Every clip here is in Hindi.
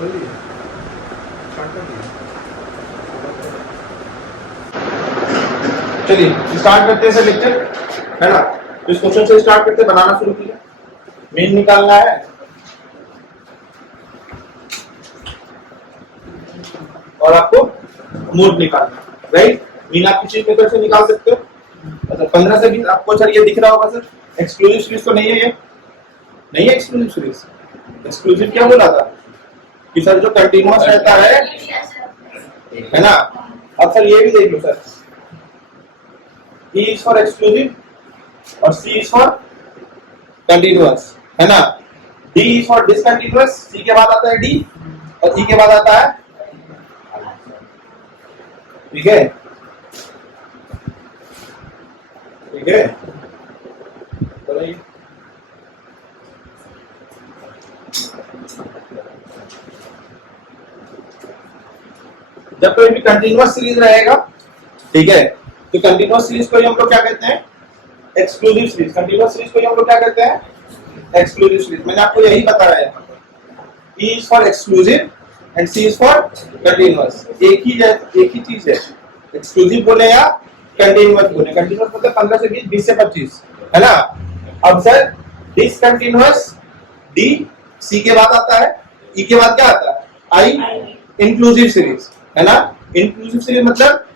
चलिए स्टार्ट करते हैं सर लेक्चर, है ना। तो इस क्वेश्चन से स्टार्ट करते, बनाना शुरू कीजिए। मीन निकालना है, और आपको मोड निकालना है, राइट। मीन आप किसी मेथड से निकाल सकते हो। अच्छा 15 से 20 आपको सर ये दिख रहा होगा सर, एक्सक्लूसिव सीरीज तो नहीं है, ये नहीं है एक्सक्लूसिव सीरीज। एक्सक्लूसिव क्या बोला था कि सर जो कंटिन्यूअस रहता है ना। अब सर ये भी देख लो sir, E is for exclusive और C is for continuous, है ना। D is for discontinuous, C के बाद आता है D और E के बाद आता है, ठीक है, ठीक है। चलिए जब कोई भी कंटिन्यूअस सीरीज रहेगा, ठीक है, तो कंटिन्यूअस सीरीज को हम लोग क्या कहते हैं, एक्सक्लूसिव सीरीज। कंटिन्यूअस सीरीज को हम लोग क्या कहते हैं, एक्सक्लूसिव सीरीज। मैंने आपको यही बताया है, E is for exclusive and C is for continuous। एक ही चीज है, एक्सक्लूसिव बोले या कंटिन्यूअस बोले। कंटिन्यूअस मतलब 15 से 20, 20 से 25, है ना। अब सर डिसकंटिन्यूअस D, C के बाद आता है, E के बाद क्या आता है, I। इंक्लूसिव सीरीज, है ना। इंक्लूसिव सीरीज मतलब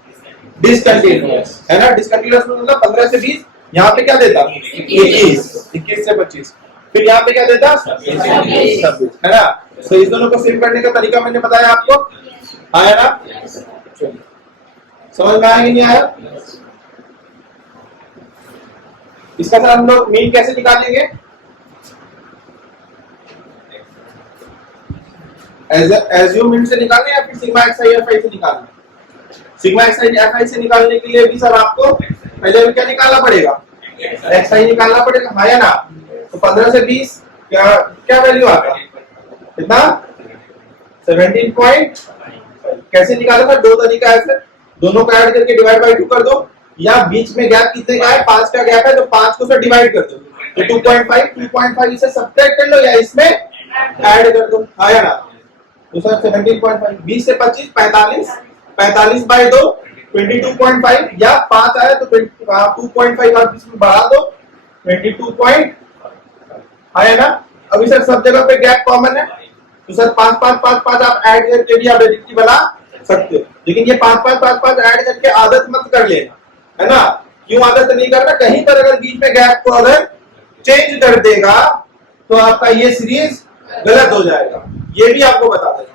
डिसकंटिन्यूअस, है ना। डिसकंटिन्यूअस मतलब 15 से 20, यहाँ पे क्या देता 21 से 25, फिर यहाँ पे क्या देता 26, है ना। तो इस दोनों को सेव करने का तरीका मैंने बताया आपको, आया ना। समझ में आया कि नहीं आया। इसका सर हम लोग मीन कैसे निकालेंगे, एज्यूम मीन से निकालना या फिर sigma x I F I से निकालना। Sigma x I F I से निकालने के लिए भी सर आपको पहले क्या निकालना पड़ेगा, एक्स आई निकालना पड़ेगा, हाँ या ना। तो 15 से 20 क्या वैल्यू आ गया, कितना 17. कैसे निकाला था, दो तरीका है सर। दोनों को ऐड करके डिवाइड बाय 2 कर दो, या बीच में गैप कितने का है, 5 का गैप है, तो 5 को सर डिवाइड कर दो, तो 2.5 इसे सब्ट्रैक्ट कर लो या इसमें ऐड कर दो, हाँ या ना। तो सर 17.5, 20 से 25 45 बाय 2 22.5, या 5 आया तो 2.5 आप इसमें बढ़ा दो 22. है ना। अभी सर सब जगह पे गैप कॉमन है, तो सर 5 5 5 5 आप ऐड करके भी आप डायरेक्टली बना सकते हो, लेकिन ये 5 5 5 5 ऐड करके आदत मत कर लेना, है ना। क्यों आदत नहीं करना, कहीं पर अगर बीच में गैप को अगर चेंज कर देगा तो आपका ये सीरीज गलत हो जाएगा। ये भी आपको बता देगा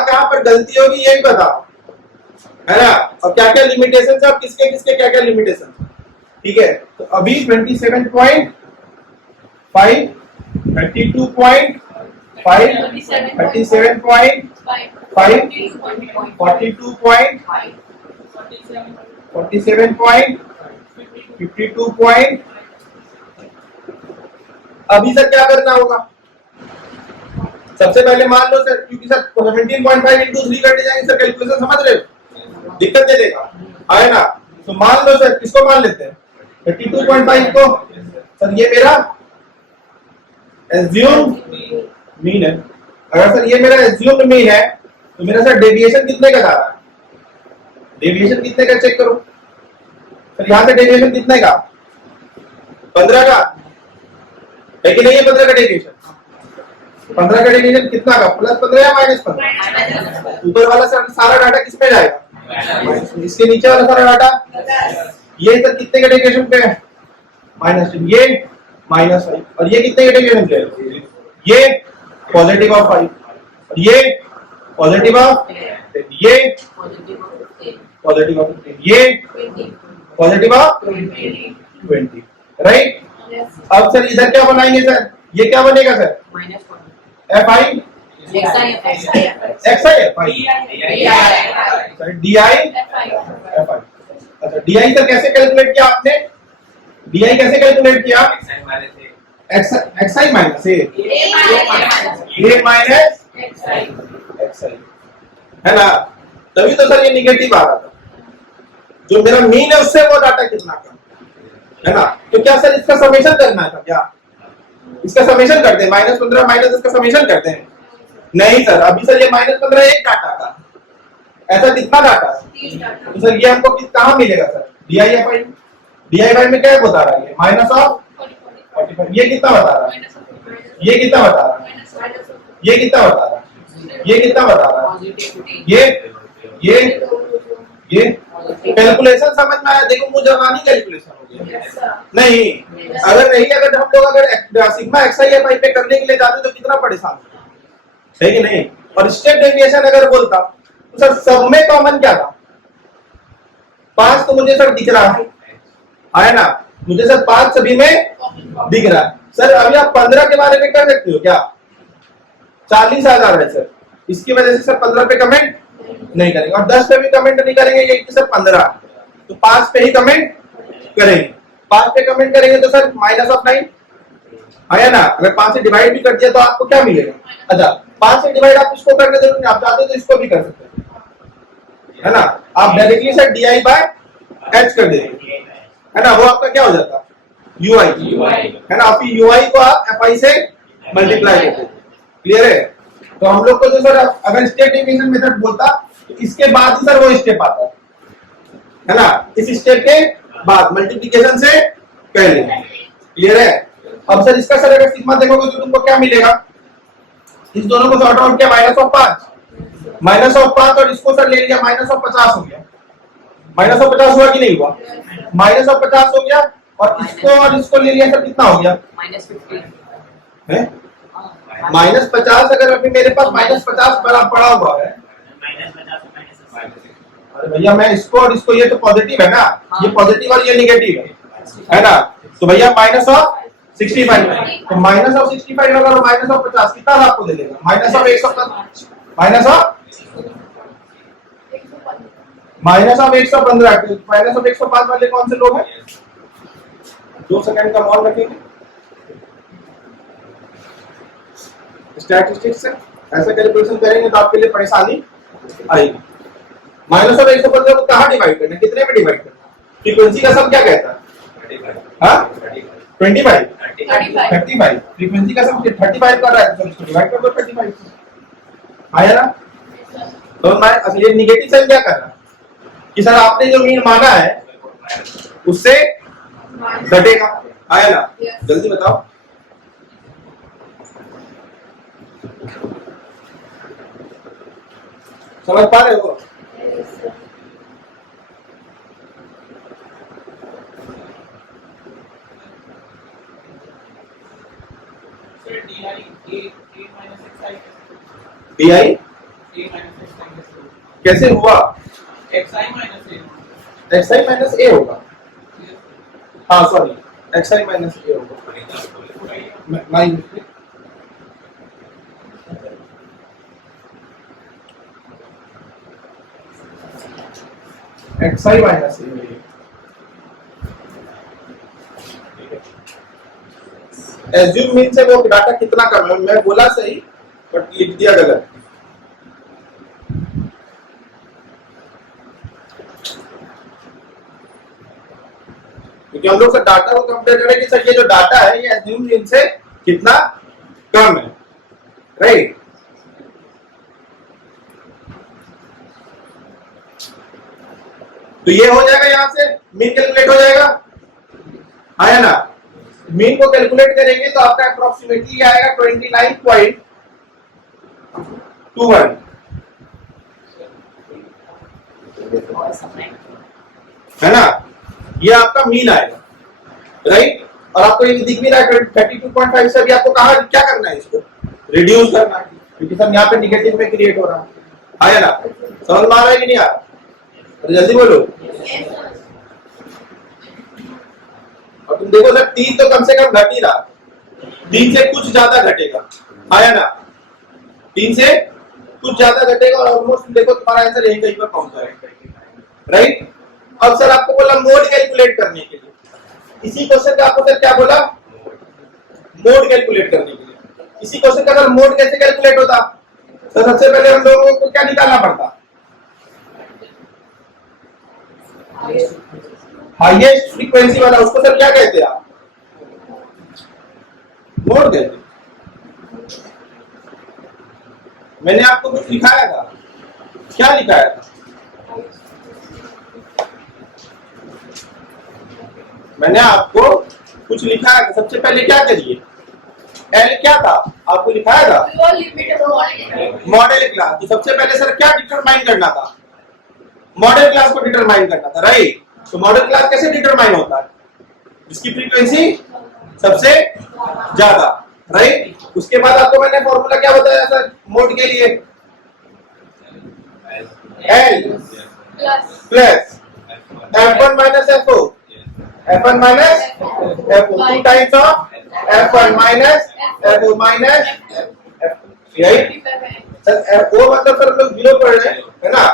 कहां पर गलती होगी, ये भी बताओ, है ना। और क्या क्या लिमिटेशन है, किसके किसके क्या क्या लिमिटेशन, ठीक है। तो अभी 27.5 32.5 37.5 42.5 47.5 52. अभी सर क्या करना होगा, सबसे पहले मान लो सर, क्योंकि सर 17.5 into 3 करने जाएंगे सर, कैलकुलेशन समझ रहे हो, दिक्कत दे देगा, है ना। तो मान लो सर, किसको मान लेते हैं 32.5 को, सर ये मेरा एज्यूम मीन है। अगर सर ये मेरा एज्यूम मीन है तो मेरा सर डेविएशन कितने का जा रहा है, डेविएशन कितने का चेक करो सर। यहां से डेविएशन कितने का, 15 का है कि नहीं है, 15 का डेविएशन, 15 का डेविएशन कितना का, +15 या -15। ऊपर वाला सर सारा डाटा किस पे जाएगा, इसके नीचे वाला सारा डाटा, ये सर कितने का डेविएशन पे है, -2, ये -5, और ये कितने का डेविएशन पे है, ये पॉजिटिव ऑफ 5, और ये पॉजिटिव ऑफ, ये पॉजिटिव ऑफ, ये पॉजिटिव ऑफ 20, राइट। अब सर इधर क्या बनाएंगे सर, ये क्या बनेगा sir, F I x I F I D I F I. अच्छा डी आई सर कैसे कैलकुलेट किया आपने, डी आई कैसे कैलकुलेट किया, एक्स आई माइनस ए माइनस एक्स आई, है ना। तभी तो सर ये निगेटिव आ रहा था, जो मेरा मीन है उससे वो डाटा कितना का, है ना। तो क्या सर इसका समेशन करना था क्या, इसका समेशन करते हैं, -15 माइनस इसका समेशन करते हैं, नहीं सर, अभी सर ये -15 एक डाटा का, ऐसा कितना डाटा है? तो सर ये हमको कहाँ मिलेगा सर? DIFI, DIFI में क्या बता रहा है? -45। ये कितना बता रहा है? ये कितना बता रहा है? ये कितना बता रहा है? ये कितना बता रहा है? ये कैलकुलेशन समझ में आया? देखो मुझे जवानी कैलकुलेशन हो गया नहीं, अगर नहीं, अगर हम लोग अगर सिग्मा XIFI पे करने के लिए जाते तो कितना परेशान होता है कि नहीं? और स्टेप डेविएशन अगर बोलता तो सर सब में कॉमन क्या था? 5 तो मुझे सर दिख रहा है ना, मुझे सर 5 सभी में दिख रहा है। सर अभी आप 15 के बारे में कर सकते हो क्या? 40,000 है सर, इसकी वजह से सर 15 पे कमेंट नहीं करेंगे, और 10 पे भी कमेंट नहीं करेंगे, ये सर 15 तो 5 पे ही कमेंट करेंगे। 5 पे कमेंट करेंगे तो सर -9 है ना, अगर 5 से डिवाइड भी कर दिया तो आपको क्या मिलेगा? अच्छा, 5 से डिवाइड आप इसको करने जरूरत नहीं, आप चाहते तो इसको भी कर सकते हैं, है ना। आप डायरेक्टली सर DI/H कर देंगे, है ना, वो आपका क्या हो जाता? UI, है ना। फिर UI को आप FI से मल्टीप्लाई करते हैं। क्लियर है? तो हम लोग को जो सर अगर स्टेप डेविएशन मेथड बोलता तो इसके बाद ही सर वो स्टेप आता है ना, इस स्टेप के बाद मल्टीप्लिकेशन से पहले। क्लियर है? अब सर इसका सर अगर सिग्मा देखोगे तो तुमको क्या मिलेगा? इस दोनों को सॉर्ट आउट किया -5 और इसको सर ले लिया -50 हो गया। -50 हुआ कि नहीं हुआ? -50 हो गया, और इसको ले लिया सर कितना हो गया? -50 अगर अभी मेरे पास -50 पड़ा हुआ है, अरे भैया मैं इसको और इसको, ये तो पॉजिटिव है ना, ये पॉजिटिव और ये निगेटिव है ना, तो भैया -65, तो -65 अगर -50 कितना आपको दे देगा? -115 -105 वाले कौन से लोग हैं? 2 सेकंड का मौन रखेंगे। स्टैटिस्टिक्स से ऐसा कैलकुलेशन करेंगे तो आपके लिए परेशानी आएगी। -115 को कहाँ डिवाइड करना है? कितने में डिवाइड करना है? फ्रीक्वेंसी का सब क्या कहता है? 25 35 फ्रीक्वेंसी का सब 35 कर रहा है, तो इसको डिवाइड कर दो 35 से। आया ना? तो मैं असली निगेटिव साइन क्या कर रहा है कि सर आपने जो मीन माना है उससे घटेगा। आया ना? जल्दी बताओ। समझ पा रहे हो? DI कैसे हुआ? XI -A होगा। हाँ सॉरी, XI -A होगा। XI -A एज्यूम मीन से वो डाटा कितना कम है, मैं बोला सही बट लिख दिया गलत। क्योंकि हम लोग सर डाटा को कंपेयर करें कि सर ये जो डाटा है ये एज्यूम मीन से कितना कम है, राइट। तो ये हो जाएगा, यहां से मीन कैलकुलेट हो जाएगा। आया ना? मीन को कैलकुलेट करेंगे तो आपका अप्रोक्सीमेटली आएगा 29.21, है ना। ये आपका मीन आएगा, राइट। और आपको ये दिख भी रहा है 32.5 से भी आपको कहा क्या करना है, इसको रिड्यूस करना है, क्योंकि सब यहाँ पे निगेटिव में क्रिएट हो रहा है। आया ना? समझ में आ रहा है कि नहीं आ रहा? जल्दी बोलो। और तुम देखो सर 3 तो कम से कम घट ही रहा, 3 से कुछ ज्यादा घटेगा। आया ना? 3 से कुछ ज्यादा घटेगा और ऑलमोस्ट देखो तुम्हारा आंसर यही कहीं पर पहुंच जाएगा, राइट। अब सर आपको बोला मोड कैलकुलेट करने के लिए, इसी क्वेश्चन का आपको सर क्या बोला? मोड कैलकुलेट करने के लिए। इसी क्वेश्चन का सर मोड कैसे कैलकुलेट होता? तो सबसे पहले हम लोगों को क्या निकालना पड़ता? हाईएस्ट फ्रीक्वेंसी वाला, उसको सर क्या कहते हैं आप? मोड कहते हैं। मैंने आपको कुछ लिखाया था, क्या लिखाया था? मैंने आपको कुछ लिखाया था। सबसे पहले क्या करिए, एल क्या था आपको लिखाया था? Model class. तो सबसे पहले सर क्या डिटरमाइन करना था? मॉडल क्लास को डिटरमाइन करना था, राइट। तो मॉडल क्लास कैसे डिटरमाइन होता है? जिसकी फ्रीक्वेंसी सबसे ज्यादा, राइट। उसके बाद आपको मैंने फॉर्मूला क्या बताया सर मोड के लिए? L plus F1 minus F0, F1 minus F0, 2 times of F1 minus F0 minus F2, right. Sir F0 मतलब सर हम लोग 0 पढ़ रहे हैं, है ना।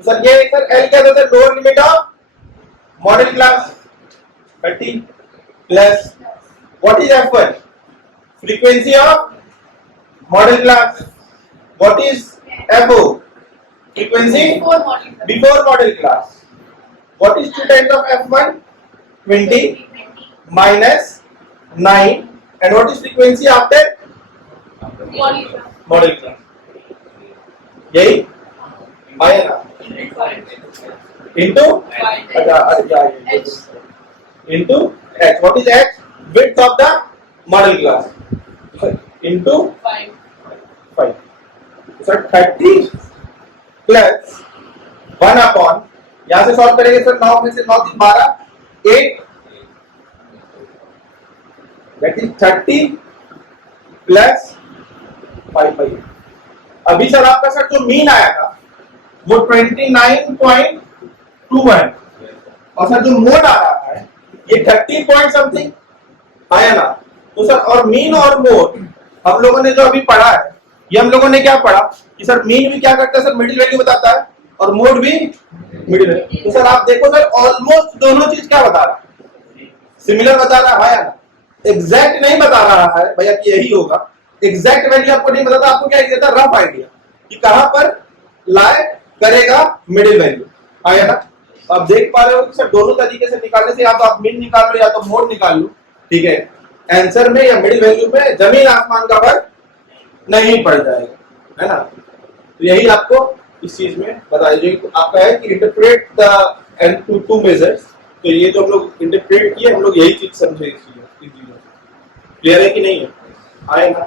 तो सर ये सर L क्या होता है? Lower limit of model class 30 plus what is F1? Frequency of model class. What is F0? Frequency before model class. What is 2 times of F1? 20 minus 9, and what is frequency after model class? यही आया ना? Into into H. What is H? Width of the model class. Into 5. So 30 plus 1 upon, यहां से सॉल्व करेंगे सर 9 में से 9 3 12 8, दैट इज 30 प्लस 5 अभी सर आपका सर जो मीन आया था वो 29.21 और सर जो मोड आ रहा है ये 30 पॉइंट समथिंग आया ना। तो सर और मीन और मोड हम लोगों ने जो अभी पढ़ा है, ये हम लोगों ने क्या पढ़ा कि सर मीन भी क्या करता है सर? मिडिल वैल्यू बताता है और मोड भी मिडिल। तो सर आप देखो सर ऑलमोस्ट दोनों चीज क्या बता रहा है? सिमिलर बता रहा है ना। एग्जैक्ट नहीं बता रहा है भैया कि यही होगा, एग्जैक्ट वैल्यू आपको नहीं बताता, आपको क्या देता? रफ आइडिया कि कहां पर लाए करेगा मिडिल वैल्यू, आया ना। आप देख पा रहे हो कि सर दोनों तरीके से निकालने से या तो आप मीन निकाल लो या तो मोड निकाल लो, ठीक है। आंसर में या मिडिल वैल्यू में जमीन आसमान का फर्क नहीं पड़ जाएगा, है ना। तो यही आपको इस चीज में बता दीजिए आपका है कि interpret the end two measures. तो ये जो हम लोग इंटरप्रेट किए हम लोग यही चीज समझे इस चीज क्लियर है कि नहीं है? आए ना,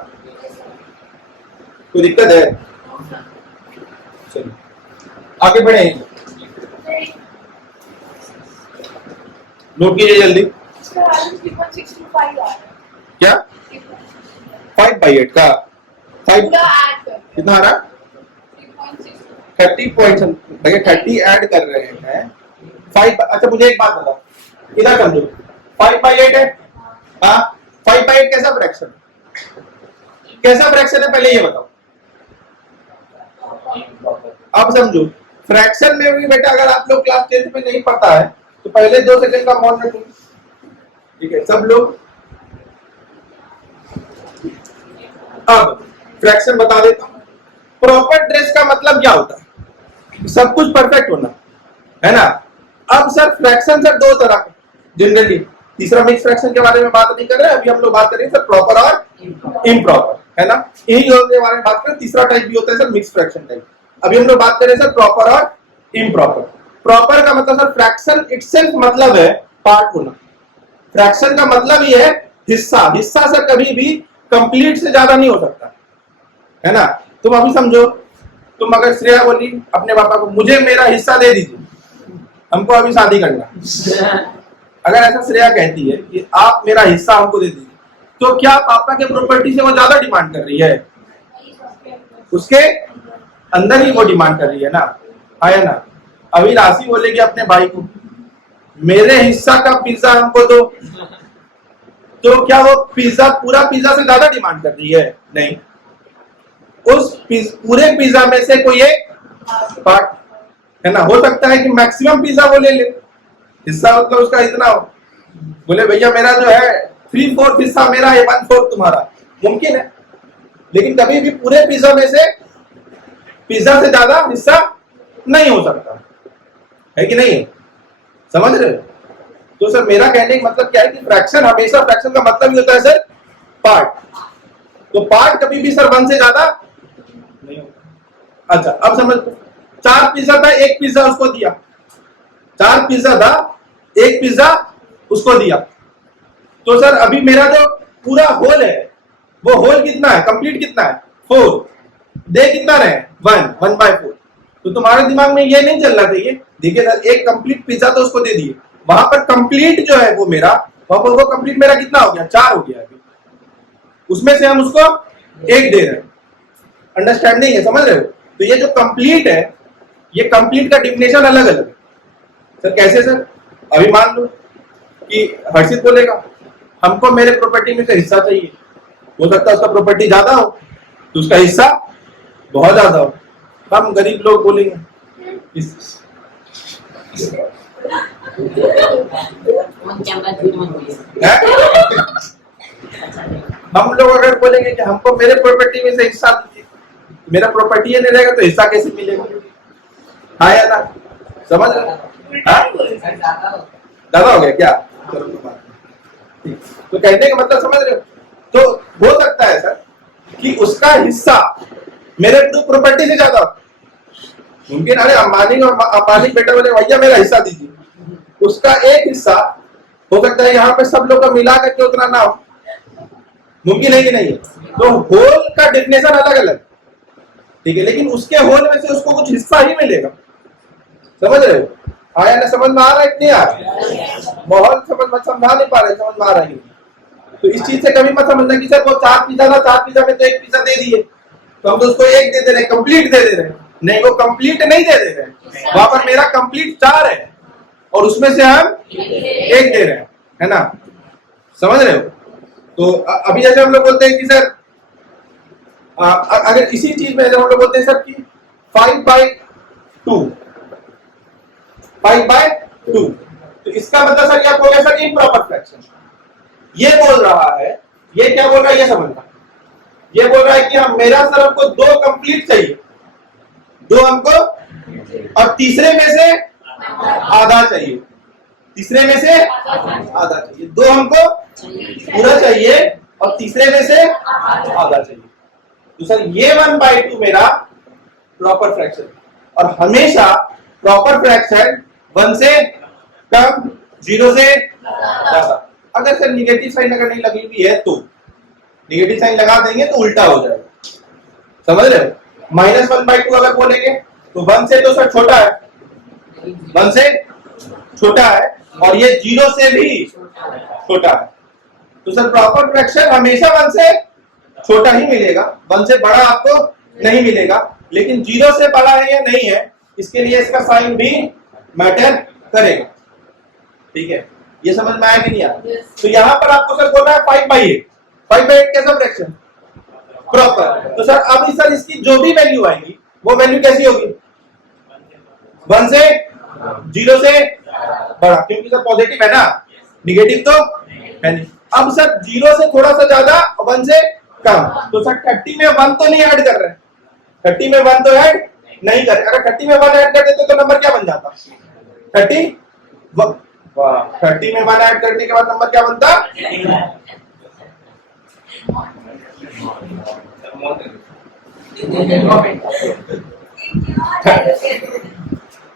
कोई दिक्कत है? चलिए आगे बढ़े, नोट कीजिए जल्दी। क्या 5/8 का 5 कितना आ रहा? 30 पॉइंट भैया 30 ऐड कर रहे हैं 5। अच्छा मुझे एक बात बताओ, इधर समझो 5/8 है। हाँ 5/8 कैसा फ्रैक्शन है पहले ये बताओ। अब समझो फ्रैक्शन में भी बेटा अगर आप लोग क्लास 10th में नहीं पता है तो पहले 2 सेकंड का मौन रखो, ठीक है सब लोग। अब फ्रैक्शन बता देता हूं। प्रॉपर ड्रेस का मतलब क्या होता है? सब कुछ परफेक्ट होना, है ना। अब सर फ्रैक्शन सर 2 तरह के जनरली, तीसरा मिक्स फ्रैक्शन के बारे में बात नहीं कर रहे हैं अभी, हम लोग बात करेंगे सर प्रॉपर और इम्प्रॉपर, है ना। यही के बारे में बात करें। तीसरा टाइप भी होता है सर मिक्स फ्रैक्शन टाइप। अभी हम लोग बात करें सर प्रॉपर और इम्प्रॉपर। प्रॉपर का मतलब सर फ्रैक्शन इटसेल्फ मतलब है पार्ट होना। फ्रैक्शन का मतलब ये है हिस्सा। हिस्सा सर कभी भी कंप्लीट से ज्यादा नहीं हो सकता, है ना। तुम अभी समझो, तुम अगर श्रेया बोली अपने पापा को मुझे मेरा हिस्सा दे दीजिए, हमको अभी शादी करना, अगर ऐसा श्रेया कहती है कि आप मेरा हिस्सा हमको दे दीजिए, तो क्या पापा के प्रॉपर्टी से वो ज्यादा डिमांड कर रही है? उसके अंदर ही वो डिमांड कर रही है ना, है ना। अभी राशि बोलेगी अपने भाई को मेरे हिस्सा का पिज्जा हमको दो, तो क्या वो पिज्जा पूरा पिज्जा से ज्यादा डिमांड कर रही है? नहीं, उस पूरे पिज्जा में से कोई एक पार्ट, है ना। हो सकता है कि मैक्सिमम पिज्जा वो ले ले, हिस्सा मतलब उसका इतना हो, बोले भैया मेरा जो है 3/4 हिस्सा मेरा है, 1/4 तुम्हारा, मुमकिन है। लेकिन कभी भी पूरे पिज्जा में से पिज्जा से ज्यादा हिस्सा नहीं हो सकता, है कि नहीं? समझ रहे हो? तो सर मेरा कहने का मतलब क्या है कि फ्रैक्शन हमेशा, फ्रैक्शन का मतलब ही होता है सर पार्ट। तो पार्ट कभी भी सर 1 से ज्यादा नहीं होता, अच्छा अब समझ, 4 पिज्जा था, एक पिज्जा उसको दिया, 4 पिज्जा था, एक पिज्जा उसको दिया। तो सर अभी मेरा जो पूरा होल है वो होल कितना है, कंप्लीट कितना है 4, दे कितना रहे 1/4। तो तुम्हारे दिमाग में ये नहीं चलना चाहिए, देखिए सर एक कंप्लीट पिज्जा तो उसको दे दिए, वहां पर कंप्लीट जो है वो मेरा, वो कंप्लीट मेरा कितना हो गया 4 हो गया अभी, उसमें से हम उसको 1 दे रहे हैं। अंडरस्टैंडिंग है, समझ रहे हो? तो ये जो कंप्लीट है, ये कंप्लीट का डिफिनेशन अलग अलग है। सर कैसे सर? अभी मान लो कि हर्षित बोलेगा हमको मेरे प्रॉपर्टी में से हिस्सा चाहिए, हो सकता है उसका प्रॉपर्टी ज्यादा हो तो उसका हिस्सा बहुत ज्यादा हो, हम गरीब लोग बोलेंगे हम लोग अगर बोलेंगे कि हमको मेरे प्रॉपर्टी में से हिस्सा दीजिए, मेरा प्रॉपर्टी नहीं रहेगा तो हिस्सा कैसे मिलेगा? हाँ या ना? समझ रहे? ज्यादा हो गया क्या? तो कहने का मतलब समझ रहे हो? तो हो सकता है सर कि उसका हिस्सा मेरे प्रॉपर्टी से ज्यादा, मुमकिन अरे अंबानी बेटा बोले भैया मेरा हिस्सा दीजिए, उसका एक हिस्सा हो सकता है यहाँ पे सब लोग का मिला करके उतना ना हो, मुमकिन है कि नहीं? तो होल का डेफिनेशन अलग अलग, ठीक है, लेकिन उसके होल में से उसको कुछ हिस्सा ही मिलेगा। समझ रहे हो? आया ना? समझ में आ रहा है कि नहीं आ रहा? माहौल समझा नहीं पा रहे, समझ में आ रहा है? तो इस चीज से कभी मत समझना कि सर वो 4 पिज्जा था, 4 पिज्जा में तो 1 पिज्जा दे दिए तो हम तो उसको 1 दे दे रहे, कंप्लीट दे दे रहे। नहीं, वो कंप्लीट नहीं दे दे रहे, वहां पर मेरा कंप्लीट 4 है और उसमें से हम 1 दे रहे हैं, है ना? समझ रहे हो? तो अभी जैसे हम लोग बोलते हैं कि सर अगर इसी चीज में हम लोग बोलते हैं सर कि 5/2, 5/2, तो इसका मतलब सर क्या हो गया सर? Improper fraction. ये बोल रहा है, ये क्या बोल रहा है ये समझना, ये बोल रहा है कि हम मेरा सर हमको 2 कंप्लीट चाहिए, 2 हमको, और तीसरे में से आधा चाहिए, तीसरे में से आधा चाहिए, 2 हमको पूरा चाहिए और तीसरे में से आधा चाहिए। तो सर ये 1/2 मेरा प्रॉपर फ्रैक्शन, और हमेशा प्रॉपर फ्रैक्शन 1 से कम, 0 से ज्यादा। अगर सर निगेटिव साइन अगर नहीं लगी हुई है तो निगेटिव साइन लगा देंगे तो उल्टा हो जाएगा, समझ रहे हो? -1/2 अगर बोलेंगे तो 1 से तो सर छोटा है, 1 से छोटा है, और ये 0 से भी छोटा है। तो सर प्रॉपर फ्रैक्शन हमेशा 1 से छोटा ही मिलेगा, 1 से बड़ा आपको नहीं मिलेगा, लेकिन 0 से बड़ा है या नहीं है इसके लिए इसका साइन भी मैटर करेगा, ठीक है? ये समझ में आया कि नहीं आया? तो यहाँ पर आपको सर बोलना है 5/8, 5/8 कैसा फ्रैक्शन? प्रॉपर। तो सर अब सर इसकी जो भी वैल्यू आएगी वो वैल्यू कैसी होगी? 1 से 0 से बड़ा, क्योंकि सर पॉजिटिव है ना, निगेटिव तो है नहीं। अब सर 0 से थोड़ा सा ज्यादा, 1 से कम, तो सर 30 में 1 तो नहीं ऐड कर रहे, 30 में 1 तो ऐड नहीं कर रहे। अगर 30 में 1 ऐड कर देते तो नंबर क्या बन जाता? 30 में 1 ऐड करने के बाद नंबर क्या बनता?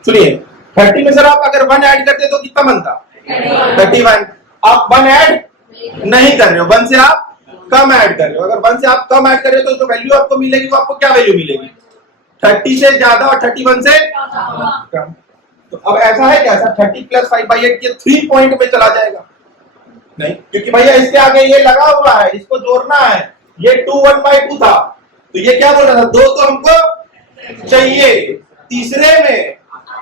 सुनिए, 30 में सर आप अगर 1 ऐड करते तो कितना बनता? 31। आप 1 ऐड नहीं कर रहे हो, 1 से आप कम ऐड कर रहे हो। अगर 1 से आप कम ऐड कर रहे हो तो जो वैल्यू आपको मिलेगी वो आपको क्या वैल्यू मिलेगी? 30 से ज्यादा और 31 से कम। तो अब ऐसा है क्या सर 30 + 5/8 ये 3 पॉइंट में चला जाएगा? नहीं, क्योंकि भैया इसके आगे ये लगा हुआ है, इसको जोड़ना है, ये 2 1/2 था, तो ये क्या बोल रहा था? 2 तो हमको चाहिए, तीसरे में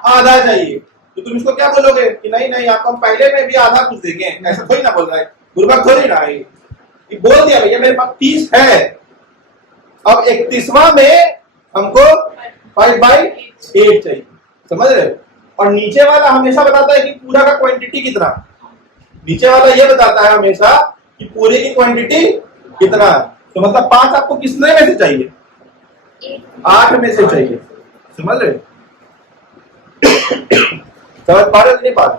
आधा चाहिए, तो तुम इसको क्या बोलोगे कि नहीं नहीं आपको हम पहले में भी आधा कुछ देंगे, ऐसा थोड़ी ना बोल रहा है, गुरुबक थोड़ी ना है, ये बोल दिया भैया मेरे पास 30 है, अब 31वां में हमको 5/8 चाहिए, समझ रहे हो? और नीचे वाला हमेशा बताता है कि पूरा का क्वांटिटी कितना, नीचे वाला ये बताता है हमेशा कि पूरे की क्वांटिटी कितना है। तो मतलब 5 आपको किसने में से चाहिए? 8 में से चाहिए, समझ रहे हो? समझ पा रहे हो नहीं पा रहे?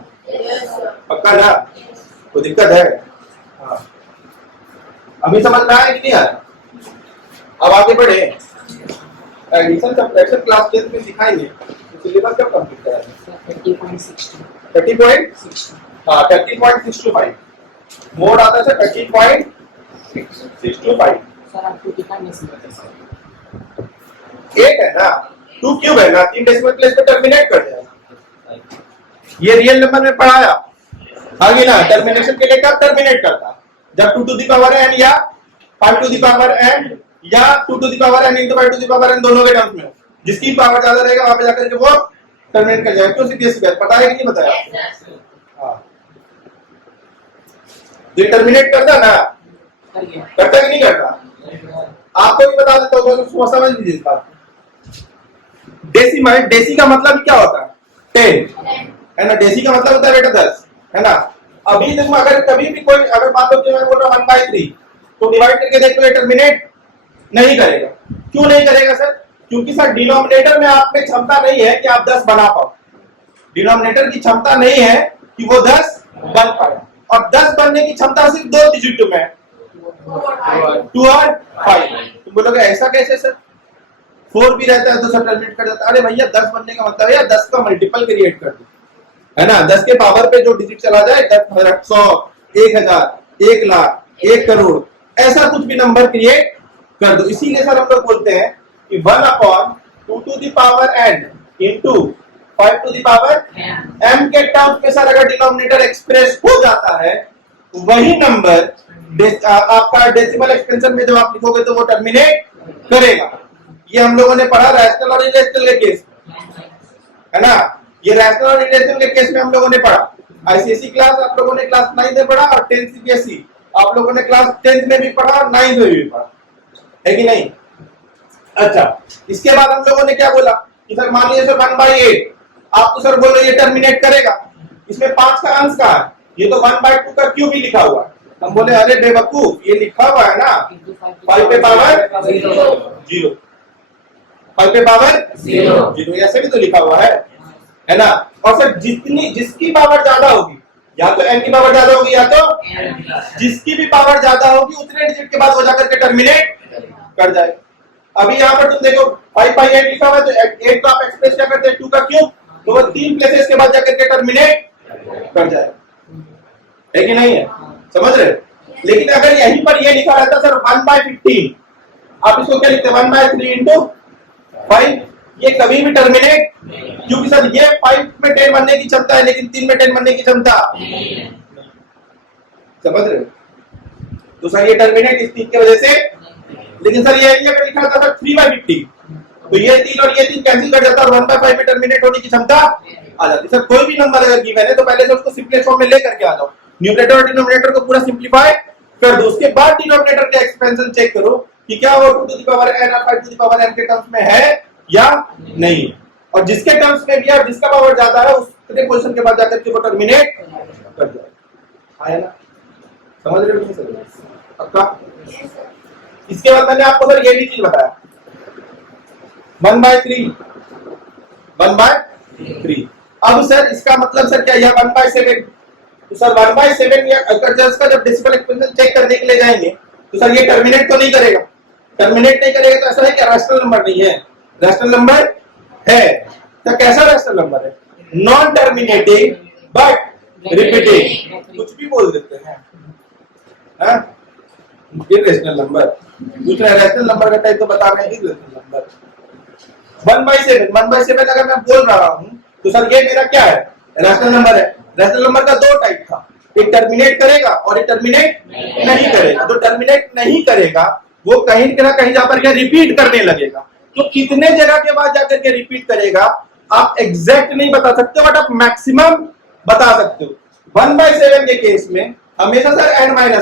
पक्का ना? कोई दिक्कत है? हाँ। अभी समझ में आया कि नहीं आया? अब आगे बढ़े। एडिशन सब्ट्रैक्शन क्लास 10 में सिखाएंगे, तो सिलेबस कब कंप्लीट कराएंगे? 30.60 हाँ 30.625 मोड आता है सर 30.625 सर आपको कितना मिसिंग है सर? 8 है ना, 2 क्यूब है ना, 3 डेसिमल प्लेस पे टर्मिनेट कर जाएगा। ये रियल नंबर में पढ़ाया आगे ना, टर्मिनेशन के लिए कब टर्मिनेट करता? जब 2 टू द पावर n या 5 टू द पावर n या 2 to the power n into 5 to the power n दोनों के टर्म्स में हो, जिसकी पावर ज्यादा रहेगा वहां पे जाकर के वो टर्मिनेट कर जाएगा। क्यों सीधे सीधे पता है कि नहीं बताया? हाँ ये टर्मिनेट करता ना, करता कि नहीं करता? आपको भी बता देता हूँ, तो समझ लीजिए इस बात। डेसिमल, डेसी का मतलब क्या होता है? 10 है ना, डेसी का मतलब होता है बेटा 10 है ना। अभी देखो अगर कभी भी कोई अगर मान लो कि मैं बोल रहा हूँ 1/3 तो डिवाइड करके देखो ये टर्मिनेट नहीं करेगा। क्यों नहीं करेगा सर? क्योंकि सर डिनोमिनेटर में आप में क्षमता नहीं है कि आप 10 बना पाओ, डिनोमिनेटर की क्षमता नहीं है कि वो 10 बन पाए, और 10 बनने की क्षमता सिर्फ 2 डिजिट में है, 2 और 5। तुम बोलोगे ऐसा कैसे सर? 4 भी रहता है तो सर टर्मिनेट कर जाता है। अरे भैया 10 बनने का मतलब है 10 का मल्टीपल क्रिएट कर दो, है ना, 10 के पावर पे जो डिजिट चला जाए 10, 100, 1000, 1 लाख, 1 करोड़, ऐसा कुछ भी नंबर क्रिएट कर दो। इसीलिए सर हम लोग बोलते हैं कि 1/2 to the power n into 5 to the power m के टर्म्स में सर अगर डिनोमिनेटर एक्सप्रेस हो जाता है, वही नंबर आपका डेसिमल एक्सपेंशन में जब आप लिखोगे तो वो टर्मिनेट करेगा। ये हम लोगों ने पढ़ा रैशनल और इरेशनल के केस, है ना, ये रैशनल और इरेशनल के केस में हम लोगों ने पढ़ा। आईसीएसई क्लास आप लोगों ने क्लास 9 में पढ़ा और 10th सीबीएसई आप लोगों ने क्लास 10th में भी पढ़ा और 9th में भी पढ़ा, है कि नहीं? अच्छा, इसके बाद हम लोगों ने क्या बोला कि सर मान लीजिए सर 1/8 आप तो सर बोल रहे ये टर्मिनेट करेगा, इसमें 5 का अंश कहां है? ये तो 1/2 का क्यूब ही लिखा हुआ है। हम बोले अरे बेवकूफ, ये लिखा हुआ है ना 5 पे पावर 0, 5 पे पावर 0, ऐसे भी तो लिखा हुआ है ना। और सर जिसकी पावर ज्यादा होगी, या तो n की पावर ज्यादा होगी या तो जिसकी भी पावर ज्यादा होगी उतने डिजिट के बाद हो जाकर के टर्मिनेट कर जाए। अभी यहाँ पर तुम देखो 5/8 लिखा हुआ है, तो 8 को आप एक्सप्रेस क्या करते हैं 2 का क्यूब, तो वो 3 प्लेसेस के बाद जाकर के टर्मिनेट कर जाए, है कि नहीं है? समझ रहे? लेकिन अगर यहीं पर ये लिखा रहता सर 1/15, आप इसको क्या लिखते हैं 1/3 इंटू 5, ये कभी भी टर्मिनेट, क्योंकि सर ये 5 में 10 बनने की क्षमता है लेकिन 3 में 10 बनने की क्षमता, समझ रहे? तो सर ये टर्मिनेट इस 3 की वजह से। लेकिन सर ये अगर लिखा था सर 3/50, तो ये 3 और ये 3 कैंसिल कर जाता है और 1/5 में टर्मिनेट होने की क्षमता आ जाती। सर कोई भी नंबर अगर गिवन है तो पहले से उसको सिंपलेस्ट फॉर्म में लेकर के आ जाओ, न्यूमरेटर और डिनोमिनेटर को पूरा सिंपलीफाई कर दो, उसके बाद डिनोमिनेटर का एक्सपेंशन चेक करो कि क्या वो 2 टू द पावर n और 5 टू द पावर n के टर्म्स में है या नहीं, और जिसके टर्म्स में भी है जिसका पावर ज्यादा है उसके पोजीशन के बाद जाकर के वो टर्मिनेट कर जाए। आया ना? समझ रहे हो सर? पक्का? इसके बाद मैंने आपको सर ये भी चीज बताया 1/3, 1/3। अब सर इसका मतलब सर क्या यह 1/7, तो सर 1/7 या का जब डेसिमल एक्सपेंशन चेक करने के लिए जाएंगे तो सर ये टर्मिनेट तो नहीं करेगा, टर्मिनेट नहीं करेगा तो ऐसा है क्या रैशनल नंबर नहीं है? रैशनल नंबर है। तो कैसा रैशनल नंबर है? नॉन टर्मिनेटिंग बट रिपीटिंग, कुछ भी बोल देते हैं, हाँ? इरेशनल नंबर, दूसरा रैशनल नंबर का टाइप तो बता रहे हैं इरेशनल नंबर। 1/7 अगर मैं बोल रहा हूं तो सर ये मेरा क्या है? रैशनल नंबर है। रैशनल नंबर का 2 टाइप था, एक टर्मिनेट करेगा और एक टर्मिनेट नहीं करेगा। जो टर्मिनेट नहीं करेगा वो कहीं ना कहीं जाकर के रिपीट करने लगेगा, तो कितने जगह के बाद जाकर के रिपीट करेगा आप एग्जैक्ट नहीं बता सकते, बट आप मैक्सिमम बता सकते हो। 1/7 के केस में हमेशा सर n-1